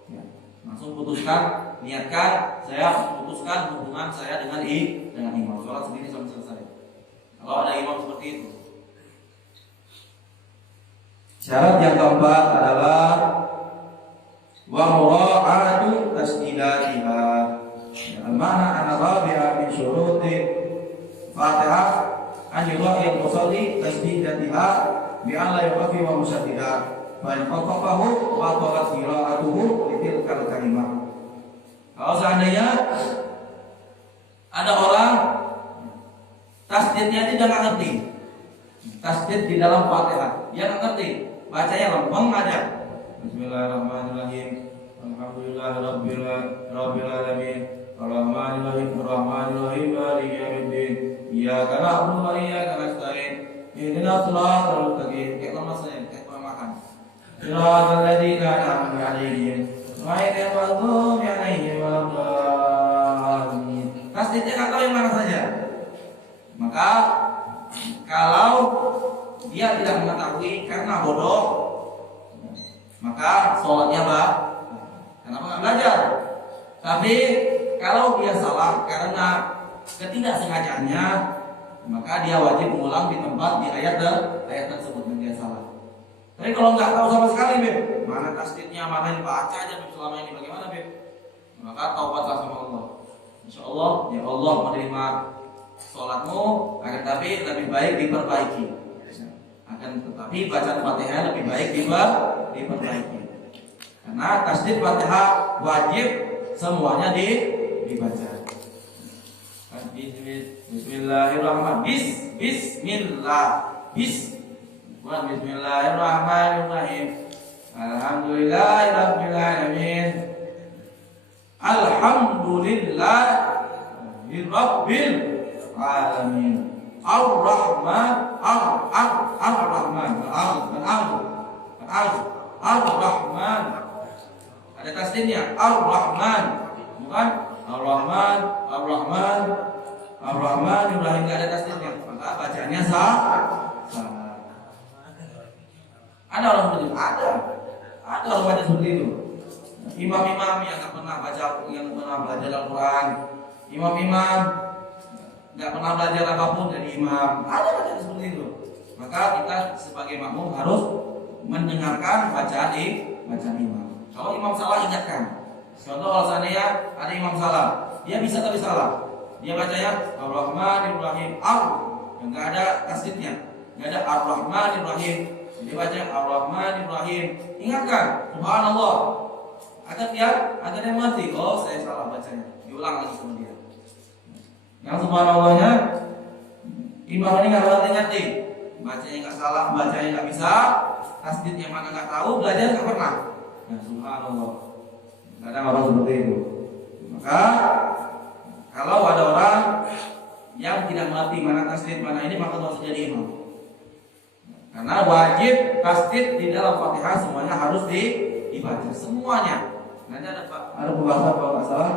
Ya. Langsung putuskan, niatkan saya putuskan hubungan saya dengan imam. Sholat sendiri sampai selesai. Kalau ada imam seperti itu. Syarat yang keempat adalah wa mura'atu tasdidatiha. Al-ma'na anna rabi'a min syuruti Fatihah an yura'i al-musalli tasdidatiha bi'an la yuqafi wa musaddidah fa in qatafahu wa talat qira'atuhu litilkal kalimah. Kalau seandainya ada orang tasdidnya tidak ngerti, tasdid di dalam Fatihah dia nggak ngerti, bacanya lempeng aja. Bismillahirrahmanirrahim. Alhamdulillahirabbil alamin. Arrahmanirrahim. Arrahmanirrahim. Maliki yaumiddin. Iyyaka na'budu wa iyyaka nasta'in. Ihdinas siratal mustaqim. Kayak lemas saya, kayak kurang makan. Siratal ladzina an'amta 'alaihim ghairil maghdubi 'alaihim waladdallin. Tasdidnya nggak tahu yang mana saja. Maka kalau dia tidak mengetahui karena bodoh, maka sholatnya kenapa nggak belajar? Tapi kalau dia salah karena ketidaksengajaannya, maka dia wajib mengulang di tempat di ayat tersebut yang dia salah. Tapi kalau nggak tahu sama sekali, Beb, mana tasdidnya, mana yang baca aja Beb selama ini bagaimana, Beb? Maka taubatlah sama Allah. Insya Allah, ya Allah menerima sholatmu, akan tapi lebih baik diperbaiki. Akan tetapi bacaan Fatihah lebih baik diperbaiki. Karena tasdid Fatihah wajib semuanya dibaca. Bismillahirrahmanirrahim. Bismillahirrahmanirrahim. Alhamdulillahirabbil alamin. Alhamdulillahirabbil alamin. Ar-Rahman. Ada tasdidnya. Ar-Rahman, bukan Ar-Rahman. Ibrahim nggak ada tasdidnya. Maka bacanya sah. Ada orang seperti itu. Ada orang baca seperti itu. Imam-imam yang nggak pernah belajar Al-Quran. Imam-imam nggak pernah belajar apapun dari imam. Ada seperti itu. Maka kita sebagai makmum harus mendengarkan bacaan imam. Kalau imam salah, ingatkan. Contoh kalau seandainya ada imam salah, dia bisa tapi salah. Dia bacanya Ar-Rahmanirrahim, yang nggak ada tasdidnya, nggak ada Ar-Rahmanirrahim. Jadi baca Ar-Rahmanirrahim. Ingatkan, Subhanallah. Agar dia mengerti. Oh, saya salah bacanya. Diulang lagi sama dia. Yang subhanallahnya imam ini nggak ngerti, bacanya nggak salah, bacanya nggak bisa, tasdidnya mana nggak tahu, belajar nggak pernah. Nah, subhanallah. Kadang orang seperti itu. Maka kalau ada orang yang tidak mengerti mana tasdid mana ini, maka harus jadi imam. Karena wajib tasdid di dalam Fatihah semuanya harus dibaca semuanya. Nanti ada pembahasan kalau nggak salah.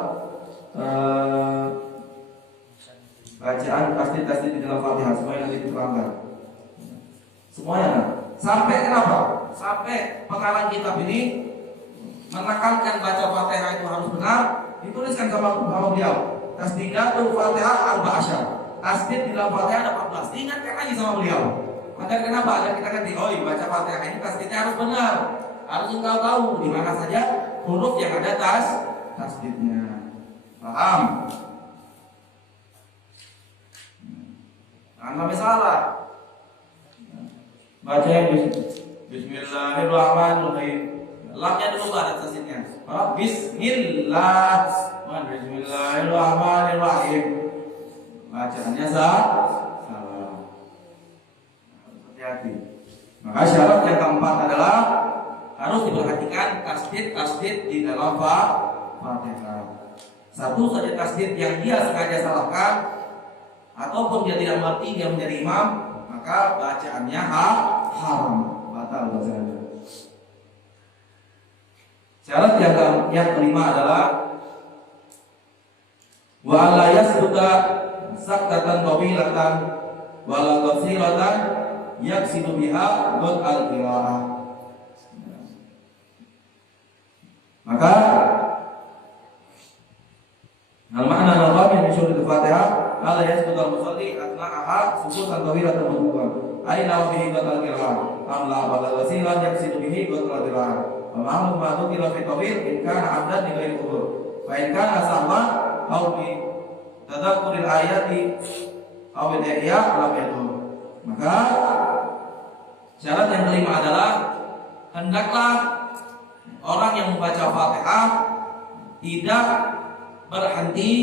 Bacaan tasdid di dalam Fatihah semuanya nanti diterangkan. Semuanya kan? Sampai kenapa? Sampai pengarang kitab ini menekankan baca Fatihah itu harus benar, dituliskan sama beliau. Tasdidatul Fatihah arba'asyar. Tasdid di dalam Fatihah ada 14. Diingatkan lagi sama beliau. Maka kenapa? Agar kita ngerti, baca Fatihah ini tasdidnya harus benar. Harus engkau tahu di mana saja huruf yang ada tasdidnya. Paham? Jangan sampai salah. Baca yang Bismillahirrahmanirrahim. Lamnya dulu ada tasdidnya. Bismillah. Bismillahirrahmanirrahim. Bacaannya salah. Hati-hati. Maka syarat yang keempat adalah harus diperhatikan tasdid di dalam Fatihah. Satu saja tasdid yang dia sengaja salahkan ataupun dia tidak mengerti, dia menjadi imam, maka bacaannya haram, batal bacanya. Syarat yang kelima adalah wa la yasbuta saktatan tawilatan wala qasiratan yaksidu biha ghad al-qiraah. Maka al-ma'na al-qabil min syurut al-Fatihah ala yasbuta al-musalli atna'aha sukutan tawilatan mudhukan aina bihi ghad al-qiraah am la wala qasiran yaksidu bihi ghad al-qiraah. Pemahaman madu kila fitawil in kana amdan di ghairi udzur. Fa in kana sahwan aw bi tadakkuril ayati aw bil ihya lam yadur. Maka syarat yang kelima adalah hendaklah orang yang membaca Fatihah tidak berhenti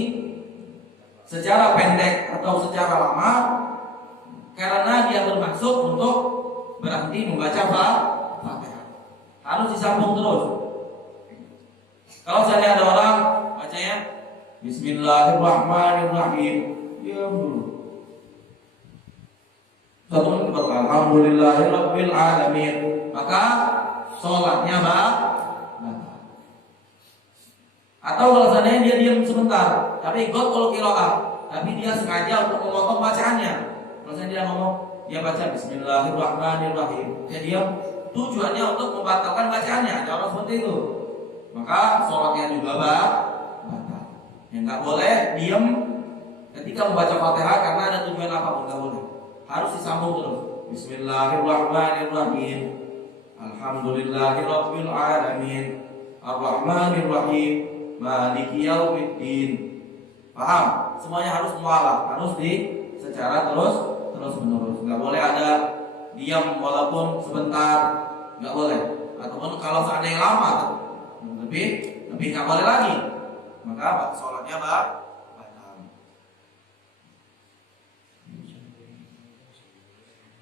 secara pendek atau secara lama karena dia bermaksud untuk berhenti membaca Fatihah. Harus disambung terus. Kalau misalnya ada orang bacanya Bismillahirrahmanirrahim, diam dulu. Satu menit baru Alhamdulillahirabbil alamin. Maka sholatnya batal. Atau kalau misalnya dia diam sebentar, tapi ikut kalau qiraah, tapi dia sengaja untuk memotong bacaannya. Kalau misalnya dia ngomong, dia baca Bismillahirrahmanirrahim, dia diam. Tujuannya untuk membatalkan bacaannya. Ada orang seperti itu, maka sholatnya juga batal. Yang nggak boleh diam ketika membaca Fatihah karena ada tujuan apapun, nggak boleh. Harus disambung terus. Bismillahirrahmanirrahim. Alhamdulillahirabbil alamin. Arrahmanirrahim. Maliki yaumiddin. Paham? Semuanya harus mualah, harus secara terus menerus. Nggak boleh ada diam walaupun sebentar, nggak boleh. Ataupun kalau seandainya lama lebih nggak boleh lagi, maka sholatnya batal.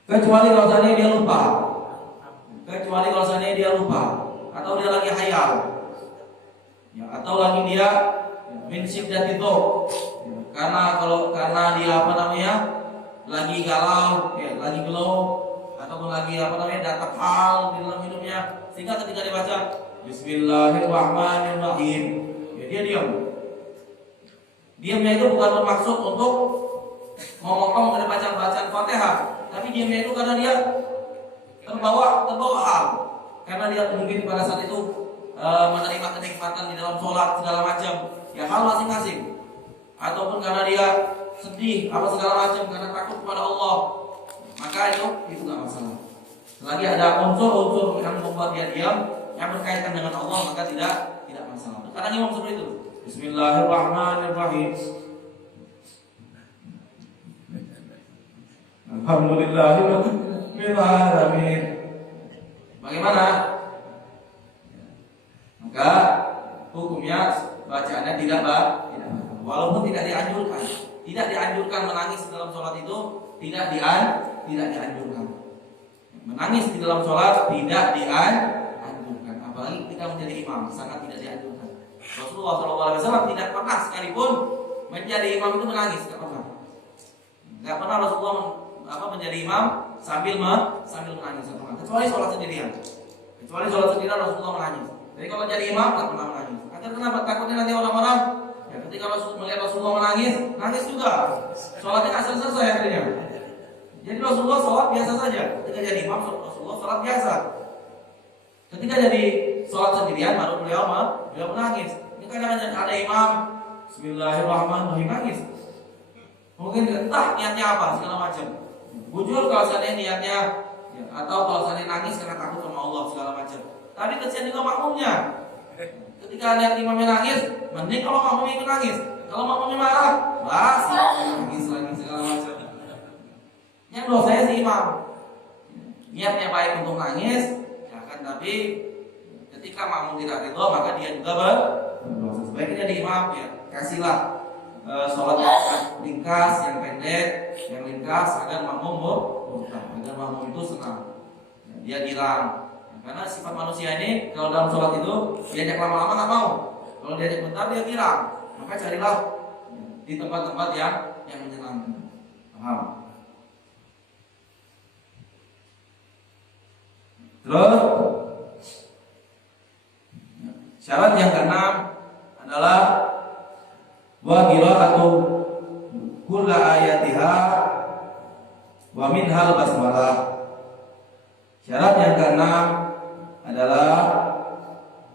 Kecuali kalau seandainya dia lupa, atau dia lagi hayal, ya, atau lagi dia min syiddat itu, karena dia lagi galau, ya, lagi gelau, ataupun lagi datang hal di dalam hidupnya, sehingga ketika dibaca Bismillahirrahmanirrahim, ya dia diam. Diamnya itu bukan bermaksud untuk memotong dari bacaan Fatihah, tapi diamnya itu karena dia terbawa hal, karena dia mungkin pada saat itu menerima kenikmatan di dalam sholat segala macam, ya hal masing-masing, ataupun karena dia sedih apa segala macam karena takut kepada Allah, maka itu nggak masalah. Selagi ada unsur-unsur yang membuat dia diam yang berkaitan dengan Allah, maka tidak masalah. Kadang imam seperti itu. Bismillahirrahmanirrahim. Alhamdulillahirabbil alamin. Bagaimana? Maka hukumnya bacaannya tidak walaupun tidak dianjurkan menangis dalam sholat itu, tidak dianjurkan. Menangis di dalam sholat tidak dianjurkan, apalagi kita menjadi imam, sangat tidak dianjurkan. Rasulullah SAW tidak pernah sekalipun menjadi imam itu menangis, nggak pernah Rasulullah menjadi imam sambil menangis, kecuali sholat sendirian. Rasulullah menangis. Jadi kalau jadi imam nggak pernah menangis. Agar kenapa? Takutnya nanti orang-orang ya, ketika melihat Rasulullah nangis juga. Sholatnya nggak selesai akhirnya. Jadi Rasulullah sholat biasa saja. Ketika jadi imam, Rasulullah sholat biasa. Ketika jadi sholat sendirian, baru beliau menangis. Ini kadang-kadang ada imam, Bismillahirrahmanirrahim, nangis. Mungkin entah niatnya apa, segala macam. Bujur kalau seandainya niatnya, ya, atau kalau seandainya nangis karena takut sama Allah, segala macam. Tapi kesian juga makmumnya. Ketika lihat imamnya nangis, mending kalau makmumnya ikut nangis. Kalau makmumnya marah, nangis lagi segala macam. Yang dosanya si imam. Niatnya baik untuk nangis, ya kan, tapi Ketika makmum tidak ridho, maka dia juga berdosa. Sebaiknya jadi imam ya, kasihlah sholat ringkas, yang pendek, yang ringkas agar makmum agar makmum itu senang. Dia girang. Karena sifat manusia ini kalau dalam sholat itu diajak lama-lama nggak mau. Kalau diajak bentar dia girang. Maka carilah di tempat-tempat yang menyenangkan. Paham? Terus syarat yang keenam adalah wa qira'atu kulla ayatiha wa minhal basmalah. Syarat yang keenam adalah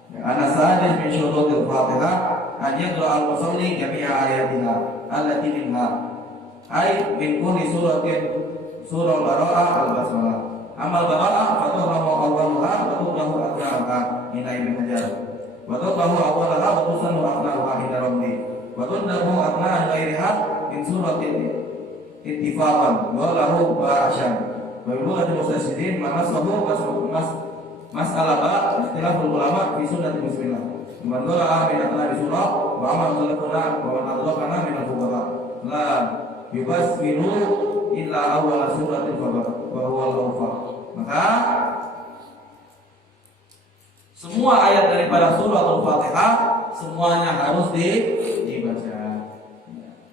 anasadis min syurutil Fatihah an yaqra al-musalli jami'a ayatiha allati minha ay min kulli suratin surah Bara'ah al-basmalah. Amal Bara'ah fatuhramu awwaluha wa tuqrahu akhiraha min Ibn Hajar wa tuqrahu awwalaha wa tusanu akhiraha min Ramli wa tundahu akhiraha ghairiha min suratin ittifaqan wa lahu ba'asyan wa yubadu mustasidin manasahu mas'alaba ikhtilaful ulama fi sunnati bismillah man qara'a min akhir surah wa amal salafuna wa man adraka min al-fuqaha la yubasmilu illa awwal suratil Fatihah wa huwa al-awfa. Maka semua ayat daripada surah Al-Fatihah semuanya harus dibaca.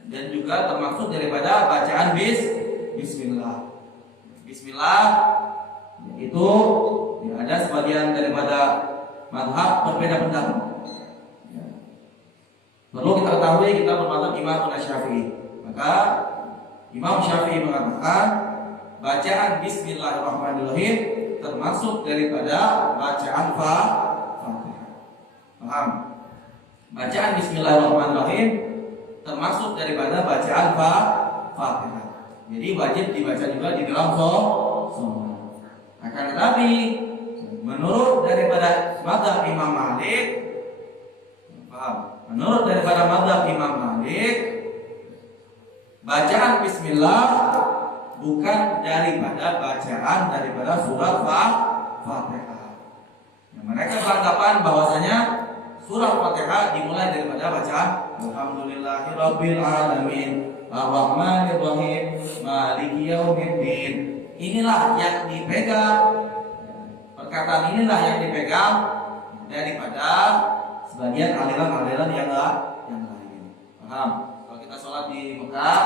Dan juga termasuk daripada bacaan bismillah. Bismillah itu ada sebagian daripada mazhab berbeda pendapat. Perlu kita ketahui kita bermazhab Imam Syafi'i. Maka Imam Syafi'i mengatakan bacaan Bismillahirrahmanirrahim termasuk daripada bacaan Fatihah. Paham? Bacaan Bismillahirrahmanirrahim termasuk daripada bacaan Fatihah. Jadi wajib dibaca juga di dalam sholat. Akan tetapi menurut daripada mazhab Imam Malik, paham? Menurut daripada mazhab Imam Malik, bacaan Bismillah bukan daripada bacaan daripada surat Fatihah. Mereka beranggapan bahwasanya surah Fatihah dimulai daripada bacaan Alhamdulillahirabbil alamin arrahmanirrahim maliki yaumiddin. Inilah yang dipegang, perkataan inilah yang dipegang daripada sebagian aliran-aliran yang lain. Paham? Kalau kita sholat di Mekah,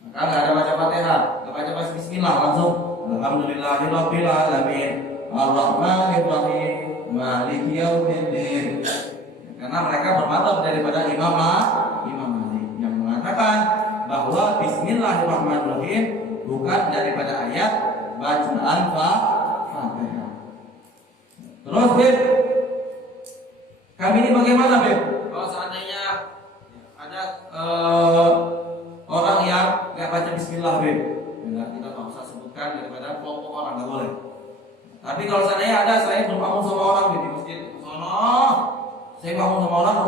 maka nggak ada baca Fatihah, nggak baca Bismillah, langsung Alhamdulillahirabbil alamin arrahmanirrahim maliki yaumiddin. Karena mereka bermadzhab daripada Imam Malik yang mengatakan bahwa Bismillahirrahmanirrahim bukan daripada ayat bacaan Fatihah. Terus Beb, kami ini bagaimana Beb? Kalau seandainya ada orang yang nggak baca Bismillah Beb, enggak, kita nggak usah sebutkan daripada kelompok orang, nggak boleh. Tapi kalau seandainya ada saya bermakmum sama orang di masjid, saya bangun sama orang,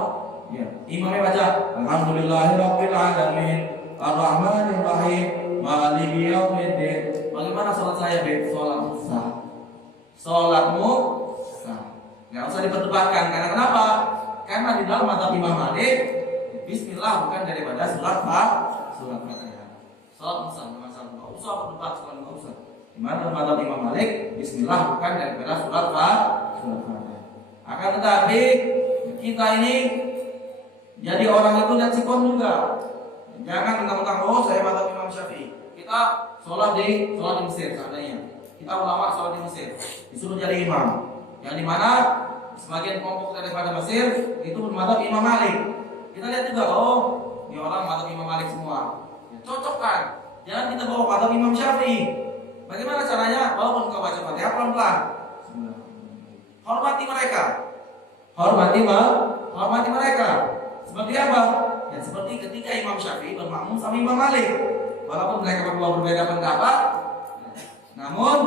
ya, imamnya baca Alhamdulillahirabbil alamin arrahmanirrahim maliki yaumiddin. Bagaimana sholat saya, Beb? Sholatmu sah. Sholatmu sah. Nggak usah diperdebatkan. Karena kenapa? Karena di dalam mazhab Imam Malik, Bismillah bukan daripada surat Fatihah. Sholatmu sah. Nggak usah berdebat, nggak usah. Di mana mazhab Imam Malik, Bismillah bukan daripada surat Fatihah. Akan tetapi kita ini jadi orang itu lihat sikon juga. Jangan mentang-mentang saya mazhab Imam Syafi'i. Kita sholat di Mesir seandainya. Kita ulama sholat di Mesir, disuruh jadi imam. Yang dimana sebagian kelompok daripada Mesir itu bermadzhab Imam Malik. Kita lihat juga, ini orang mazhab Imam Malik semua. Ya, cocok kan? Jangan kita bawa mazhab Imam Syafi'i. Bagaimana caranya? Walaupun kau baca Fatihah pelan-pelan, hormati mereka. Hormati mereka. Seperti apa? Ya seperti ketika Imam Syafi'i bermakmum sama Imam Malik. Walaupun mereka berdua berbeda pendapat, namun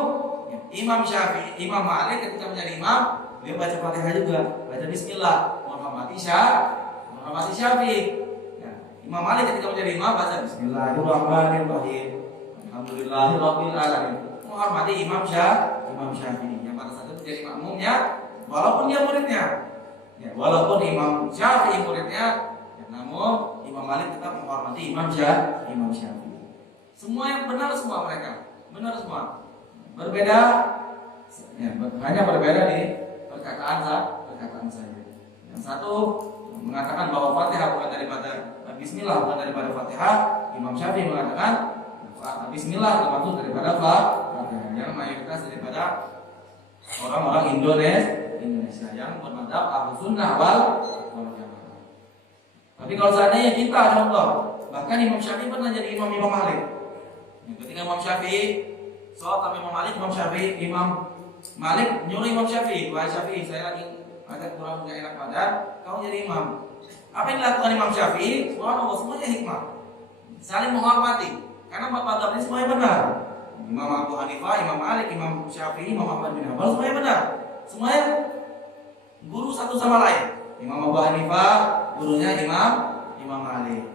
Imam Malik ketika menjadi imam, dia baca Fatihah juga, baca Bismillah, menghormati Syafi'i. Ya, Imam Malik ketika menjadi imam baca Bismillahirrahmanirrahim, Alhamdulillahirabbil alamin, menghormati Imam Syafi'i yang pada saat itu menjadi makmumnya walaupun dia muridnya. Ya, walaupun Imam Syafi'i muridnya, ya, namun Imam Malik tetap menghormati Imam Syafi'i. Semua yang benar semua mereka, benar semua. Berbeda, ya, hanya berbeda di perkataan saja. Yang satu mengatakan bahwa Fatihah bukan daripada Bismillah bukan daripada Fatihah. Imam Syafi'i mengatakan Bismillah termasuk daripada Fatihah. Yang mayoritas daripada orang-orang Indonesia yang bermadzhab Ahlus Sunnah wal Jamaah. Tapi kalau seandainya kita contoh, bahkan Imam Syafi'i pernah jadi Imam Malik. Ketika Imam Syafi'i sholat sama Imam Malik, Imam Malik nyuruh Imam Syafi'i, wahai Syafi'i, saya lagi agak kurang gak enak badan, kamu jadi imam. Apa yang dilakukan Imam Syafi'i? Subhanallah, semuanya hikmah, saling menghormati, karena madzhab ini semuanya benar. Imam Abu Hanifah, Imam Malik, Imam Syafi'i, Imam Ahmad bin Hanbal semuanya benar. Semuanya guru satu sama lain. Imam Abu Hanifah gurunya Imam Malik.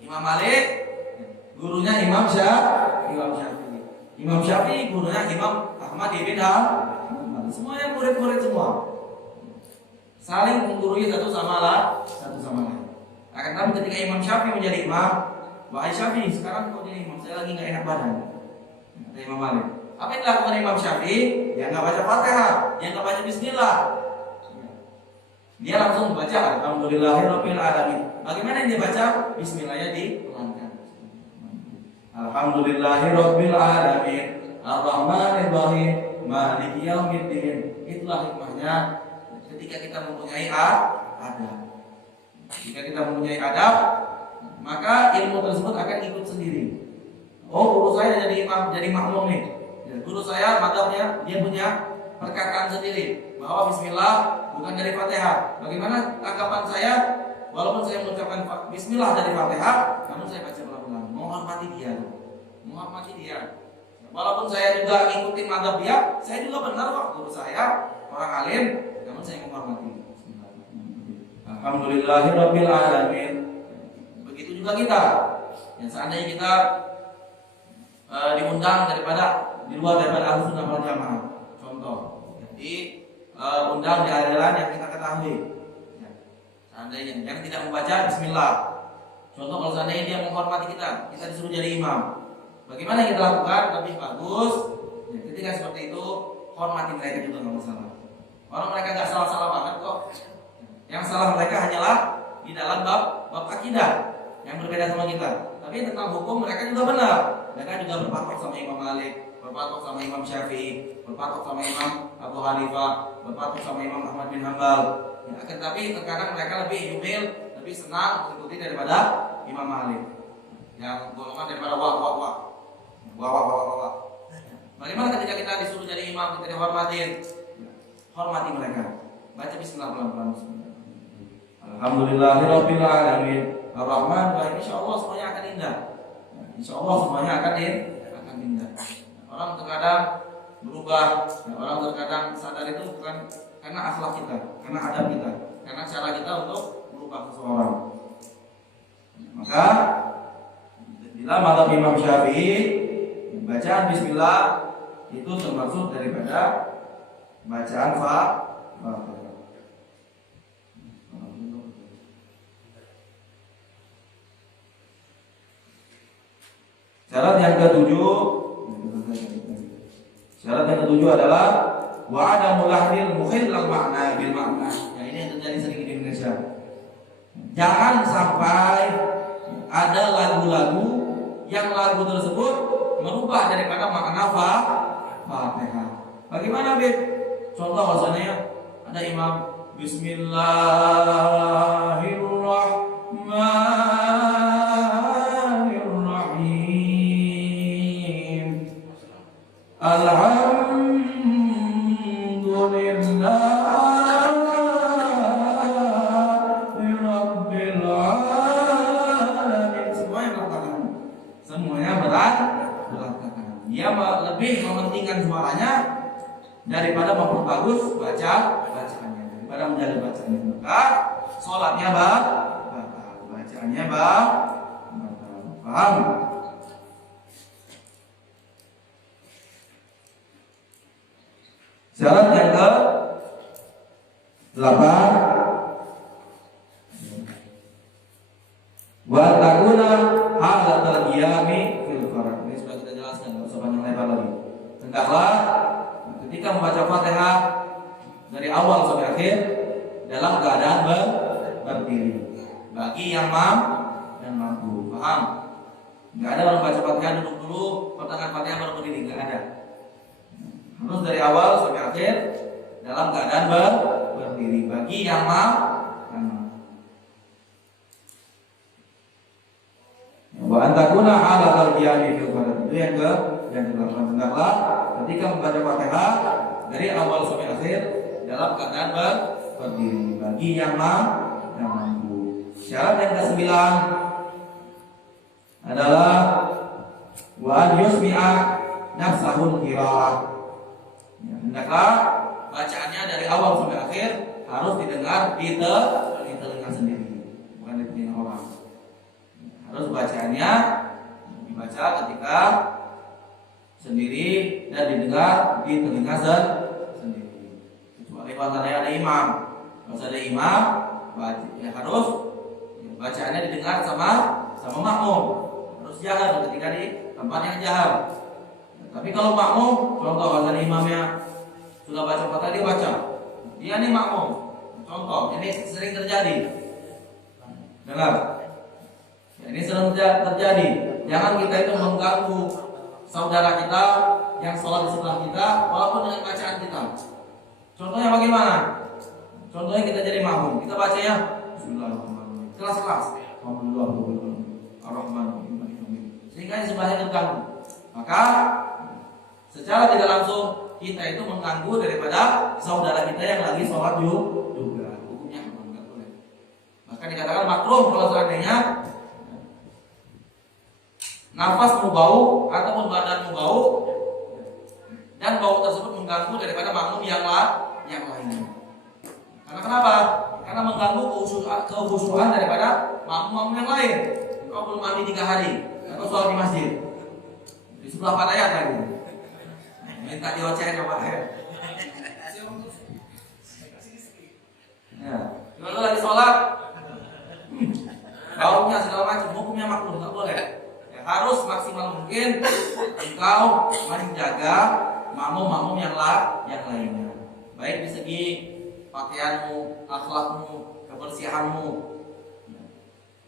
Imam Malik gurunya Imam Syafi'i. Imam Syafi'i gurunya Imam Ahmad bin Hanbal. Semuanya murid-murid semua. Saling menggurui satu sama lain. Akan tetapi ketika Imam Syafi'i menjadi imam, wahai Syafi'i, sekarang kau jadi imam, saya lagi nggak enak badan. Kata Imam Malik. Apa yang dilakukan Imam Syafi'i? Dia nggak baca Fatihah, dia nggak baca Bismillah. Dia langsung membaca Alhamdulillahirabbil alamin. Bagaimana yang dia baca? Bismillahnya dipelankan. Alhamdulillahirabbil alamin, Ar-Rahmanir-Rahim, Maliki Yaumiddin. Itulah hikmahnya ketika kita mempunyai adab. Jika kita mempunyai adab, maka ilmu tersebut akan ikut sendiri. Oh, guru saya jadi imam, jadi makmum nih. Ya, guru saya madzhabnya dia punya perkataan sendiri bahwa Bismillah bukan dari Fatihah. Bagaimana tanggapan saya? Walaupun saya mengucapkan Bismillah dari Fatihah, namun saya baca pelan-pelan, menghormati dia. Walaupun saya juga ngikutin madzhab dia, saya juga benar kok, guru saya orang alim, namun saya menghormati. Alhamdulillahirabbil alamin. Begitu juga kita. Yang seandainya kita diundang di luar daripada Ahlus Sunnah wal Jamaah, contoh, undang di aliran yang kita ketahui, ya, seandainya yang tidak membaca Bismillah, contoh kalau seandainya dia menghormati kita disuruh jadi imam, bagaimana yang kita lakukan? Lebih bagus, ya, ketika seperti itu hormati mereka juga nggak masalah. Orang mereka nggak salah-salah banget kok. Yang salah mereka hanyalah di dalam bab akidah yang berbeda sama kita. Tapi tentang hukum mereka juga benar. Mereka juga berpatok sama Imam Malik, berpatok sama Imam Syafi'i, berpatok sama Imam Abu Hanifah, berpatok sama Imam Ahmad bin Hanbal. Ya, tapi terkadang mereka lebih yumil, lebih senang mengikuti daripada Imam Malik yang golongan daripada wah. Bagaimana ketika kita disuruh jadi imam, kita dihormatin? Hormati mereka. Baca Bismillah pelan-pelan. Alhamdulillahirabbil alamin, Ar-Rahman, insyaallah semuanya akan indah. Insyaallah semuanya akan indah. Orang terkadang berubah, orang terkadang sadar itu bukan karena akhlak kita, karena adab kita, karena cara kita untuk merubah seseorang. Maka bila madzhab Imam Syafi'i, bacaan Bismillah itu termasuk daripada bacaan Fatihah. Syarat yang ketujuh adalah wa adamul lahril mukhillal makna bil makna. Ya, ini yang terjadi sering di Indonesia. Jangan sampai ada lagu-lagu yang lagu tersebut merubah daripada makna Fatihah. Bagaimana, Bib? Contoh bahasanya ada imam Bismillahirrahmanirrahim. Alhamdulillahirabbil alamin. Semuanya berat. Dia lebih mementingkan suaranya daripada memperbagus bacaannya, daripada menjaga bacaannya. Maka sholatnya bacaannya paham? Syarat yang 8. Wa takuna halatal qiyami fil farad. Ini sudah kita jelaskan, enggak usah panjang lebar lagi. Hendaklah ketika membaca Fatihah dari awal sampai akhir dalam keadaan berdiri. Bagi yang mampu, paham? Enggak ada orang baca Fatihah duduk dulu, pertengahan Fatihah baru berdiri, enggak ada. Harus dari awal sampai akhir dalam keadaan berdiri. Bagi yang mampu. Wa antakuna ala al-qiyami fil farad. Itu yang ke-8. Hendaklah ketika membaca Fatihah dari awal sampai akhir dalam keadaan berdiri. Bagi yang mampu. Syarat yang ke-9 adalah wa an yusmi'a nafsahul qiraah. Hendaklah bacaannya dari awal sampai akhir harus didengar di telinga sendiri, bukan di telinga orang. Harus bacaannya dibaca ketika sendiri dan didengar di telinga sendiri. Kecuali pas ada imam. Pas ada imam, ya harus bacaannya didengar sama makmum. Harus jahar ketika di tempat yang jahar. Tapi kalau makmum, contoh pas ada imamnya sudah baca Fatihah, dia baca. Dia nih makmum. Contoh, ini sering terjadi. Dengar. Ini sering terjadi. Jangan kita itu mengganggu saudara kita yang sholat di sebelah kita, walaupun dengan bacaan kita. Contohnya bagaimana? Contohnya kita jadi makmum, kita bacanya Bismillahirrahmanirrahim, kelas-kelas, Alhamdulillahirrahmanirrahim, sehingga yang sebelahnya terganggu. Maka secara tidak langsung kita itu mengganggu daripada saudara kita yang lagi sholat juga. Hukumnya enggak boleh. Maka dikatakan makruh kalau seandainya nafasmu bau ataupun badanmu bau dan bau tersebut mengganggu daripada makmum yang lainnya. Karena kenapa? Karena mengganggu kehusuan daripada makmum yang lain. Kau belum mandi 3 hari atau sholat di masjid di sebelah Fatihah lagi. Minta diocehin sama Fatihah. Ya, kalau lagi sholat, baunya segala macam, hukumnya makruh, nggak boleh. Harus maksimal mungkin engkau menjaga makmum-makmum yang lainnya, baik di segi pakaianmu, akhlakmu, kebersihanmu,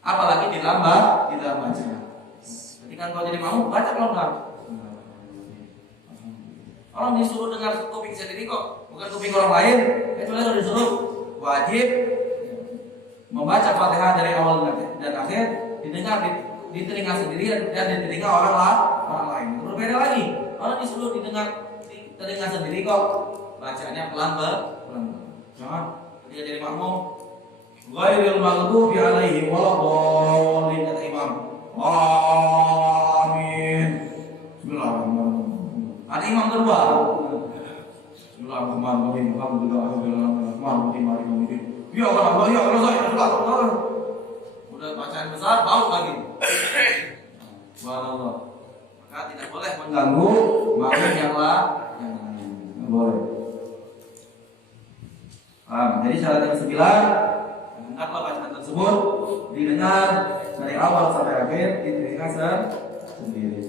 apalagi di dalam baca. Ketika engkau jadi makmum, baca pelan-pelan. Orang disuruh dengar kuping sendiri kok, bukan kuping orang lain. Kecuali kalau disuruh wajib membaca Fatihah dari awal dan akhir didengar di telinga sendiri dan di telinga orang lain. Berbeda lagi. Orang disuruh didengar di telinga sendiri kok, bacanya pelan-pelan. Jangan ketika jadi makmum ghairil maghdubi alaihim waladdallin kata imam. Amin. Bismillahirrahmanirrahim. Ada imam kedua. Bismillahirrahmanirrahim. Alhamdulillahirabbil alamin. Ya Allah, ya Allah. Udah bacaan besar, bau lagi. Subhanallah. Maka tidak boleh mengganggu makmum yang lain. Tidak boleh. Jadi syarat yang ke-9, hendaklah bacaan tersebut didengar dari awal sampai akhir di telinga sendiri.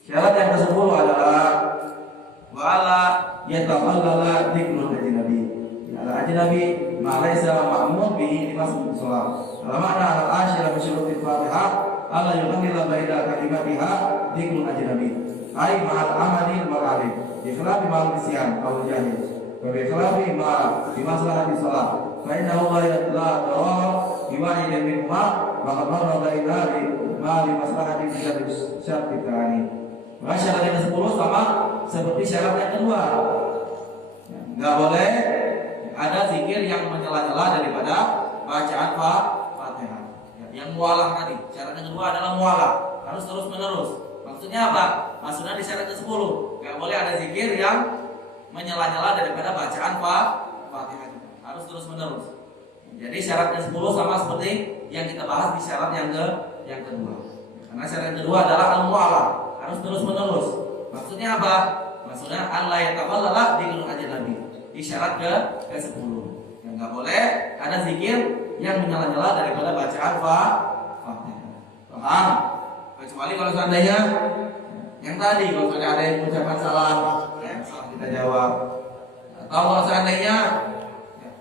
Syarat yang ke-10 adalah wa'ala yatafallala dhikrul ajnabi. Al-ajnabi ma laysa ma'mum bihi di masjid shalah. Al-ma'na al-ashira min syurutil Fatihah alla yuqallila baina kalimatiha dhikrul ajnabi. Ai ma'al amali al-maghrib. Ikhlafi ma'al nisyan aw jahil. Wa bi ikhlafi ma bi maslahati shalah. Fa innahu la yadrar bi wahidin minhuma wa qad marra baina ma li maslahati syarti tsani. Maka syarat yang ke-10 sama seperti syarat yang kedua. Enggak boleh ada zikir yang menyela-nyela daripada bacaan Fatihah. Yang mualah tadi. Syarat yang kedua adalah mualah, harus terus menerus. Maksudnya apa? Maksudnya di syarat ke-10 enggak boleh ada zikir yang menyela-nyela daripada bacaan Fatihah. Harus terus menerus. Jadi syarat yang 10 sama seperti yang kita bahas di syarat yang kedua. Karena syarat yang kedua adalah al-mualah, harus terus menerus. Maksudnya apa? Maksudnya Allah yatafallala dhikrul ajnabi. Di syarat ke-10. Nggak boleh ada zikir yang menyala-nyala daripada bacaan Fatihah. Paham? Kecuali kalau seandainya yang tadi, kalau seandainya ada yang mengucapkan salah, salah kita jawab. Atau kalau seandainya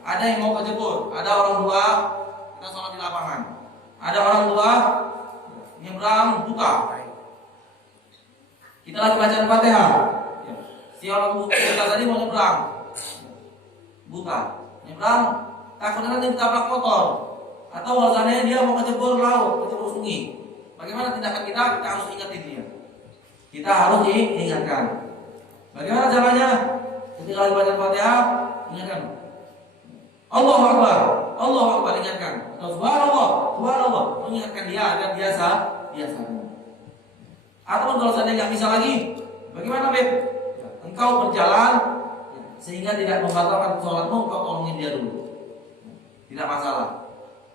ada yang mau kejebur, ada orang tua, kita sholat di lapangan. Ada orang tua nyebrang buta. Kita lagi bacaan Fatihah. Si orang buta tadi mau nyebrang, buta, nyebrang, takutnya nanti ditabrak motor. Atau kalau seandainya dia mau kejebur laut, kejebur sungai. Bagaimana tindakan kita? Kita harus ingatin dia. Kita harus diingatkan. Bagaimana caranya? Ketika lagi baca Fatihah, ingatkan. Allahu Akbar, Allahu Akbar, ingatkan. Atau Subhanallah, Subhanallah, mengingatkan dia agar biasa. Ataupun kalau seandainya nggak bisa lagi, bagaimana Beb? Engkau berjalan sehingga tidak membatalkan sholatmu, engkau tolongin dia dulu. Tidak masalah.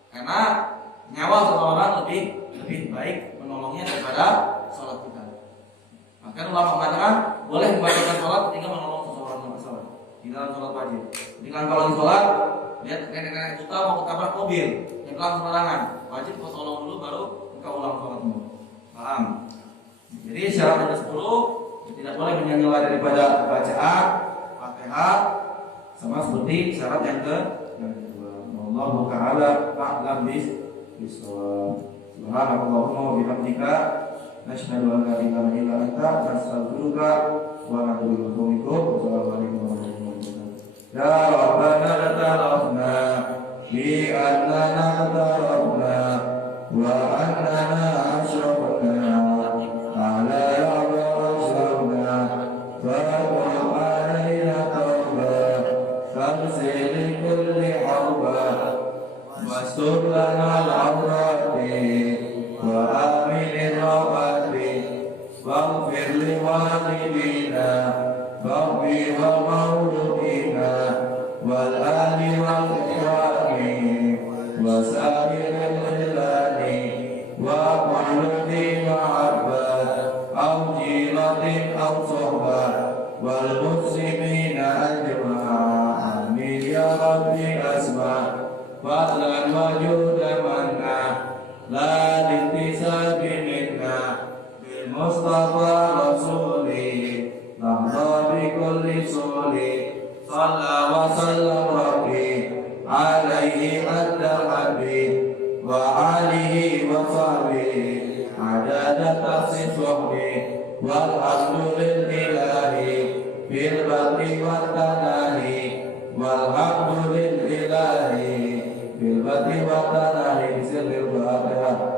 Karena nyawa seseorang lebih baik menolongnya daripada sholat kita. Maka ulama mengatakan boleh membatalkan sholat ketika menolong seseorang yang salah di dalam sholat wajib. Jadi kalau lagi sholat, lihat nenek-nenek buta mau ketabrak mobil, nyebrang sembarangan, wajib kau tolong dulu baru engkau ulang sholatmu. Paham? Jadi syarat yang ke-10 tidak boleh menyela daripada bacaan Fatihah, sama seperti syarat yang kedua. Wallahu ta'ala a'lam bis-shawab. Subhanallahumma wa bihamdika nasyhadu an la ilaha illa anta nastaghfiruka wa natubu ilaik. Wassalamualaikum warahmatullahi wabarakatuh. Ya Rabbana latarafna bi annana tarafna wa annana asyrafna ala ya'rashna fa'qam alaina tawba famsil kulli hawba wastur lana al-awrati wa amin rawati waghfir li walidina waghfir wa mauludina wal ali wal ikhwani wa sa'iril khilani wa quludi ma'abad aw jilatin aw sohbah wal muslimina ajma'an amin ya rabbi asma' fadlan wa juda manna la dintisabi minna bil mustafa rasuli lahda bi kulli suli salla wa sallam rabbi alaihi adda habib wa alihi wa sahbihi adada tafsir wahbi walhamdulillah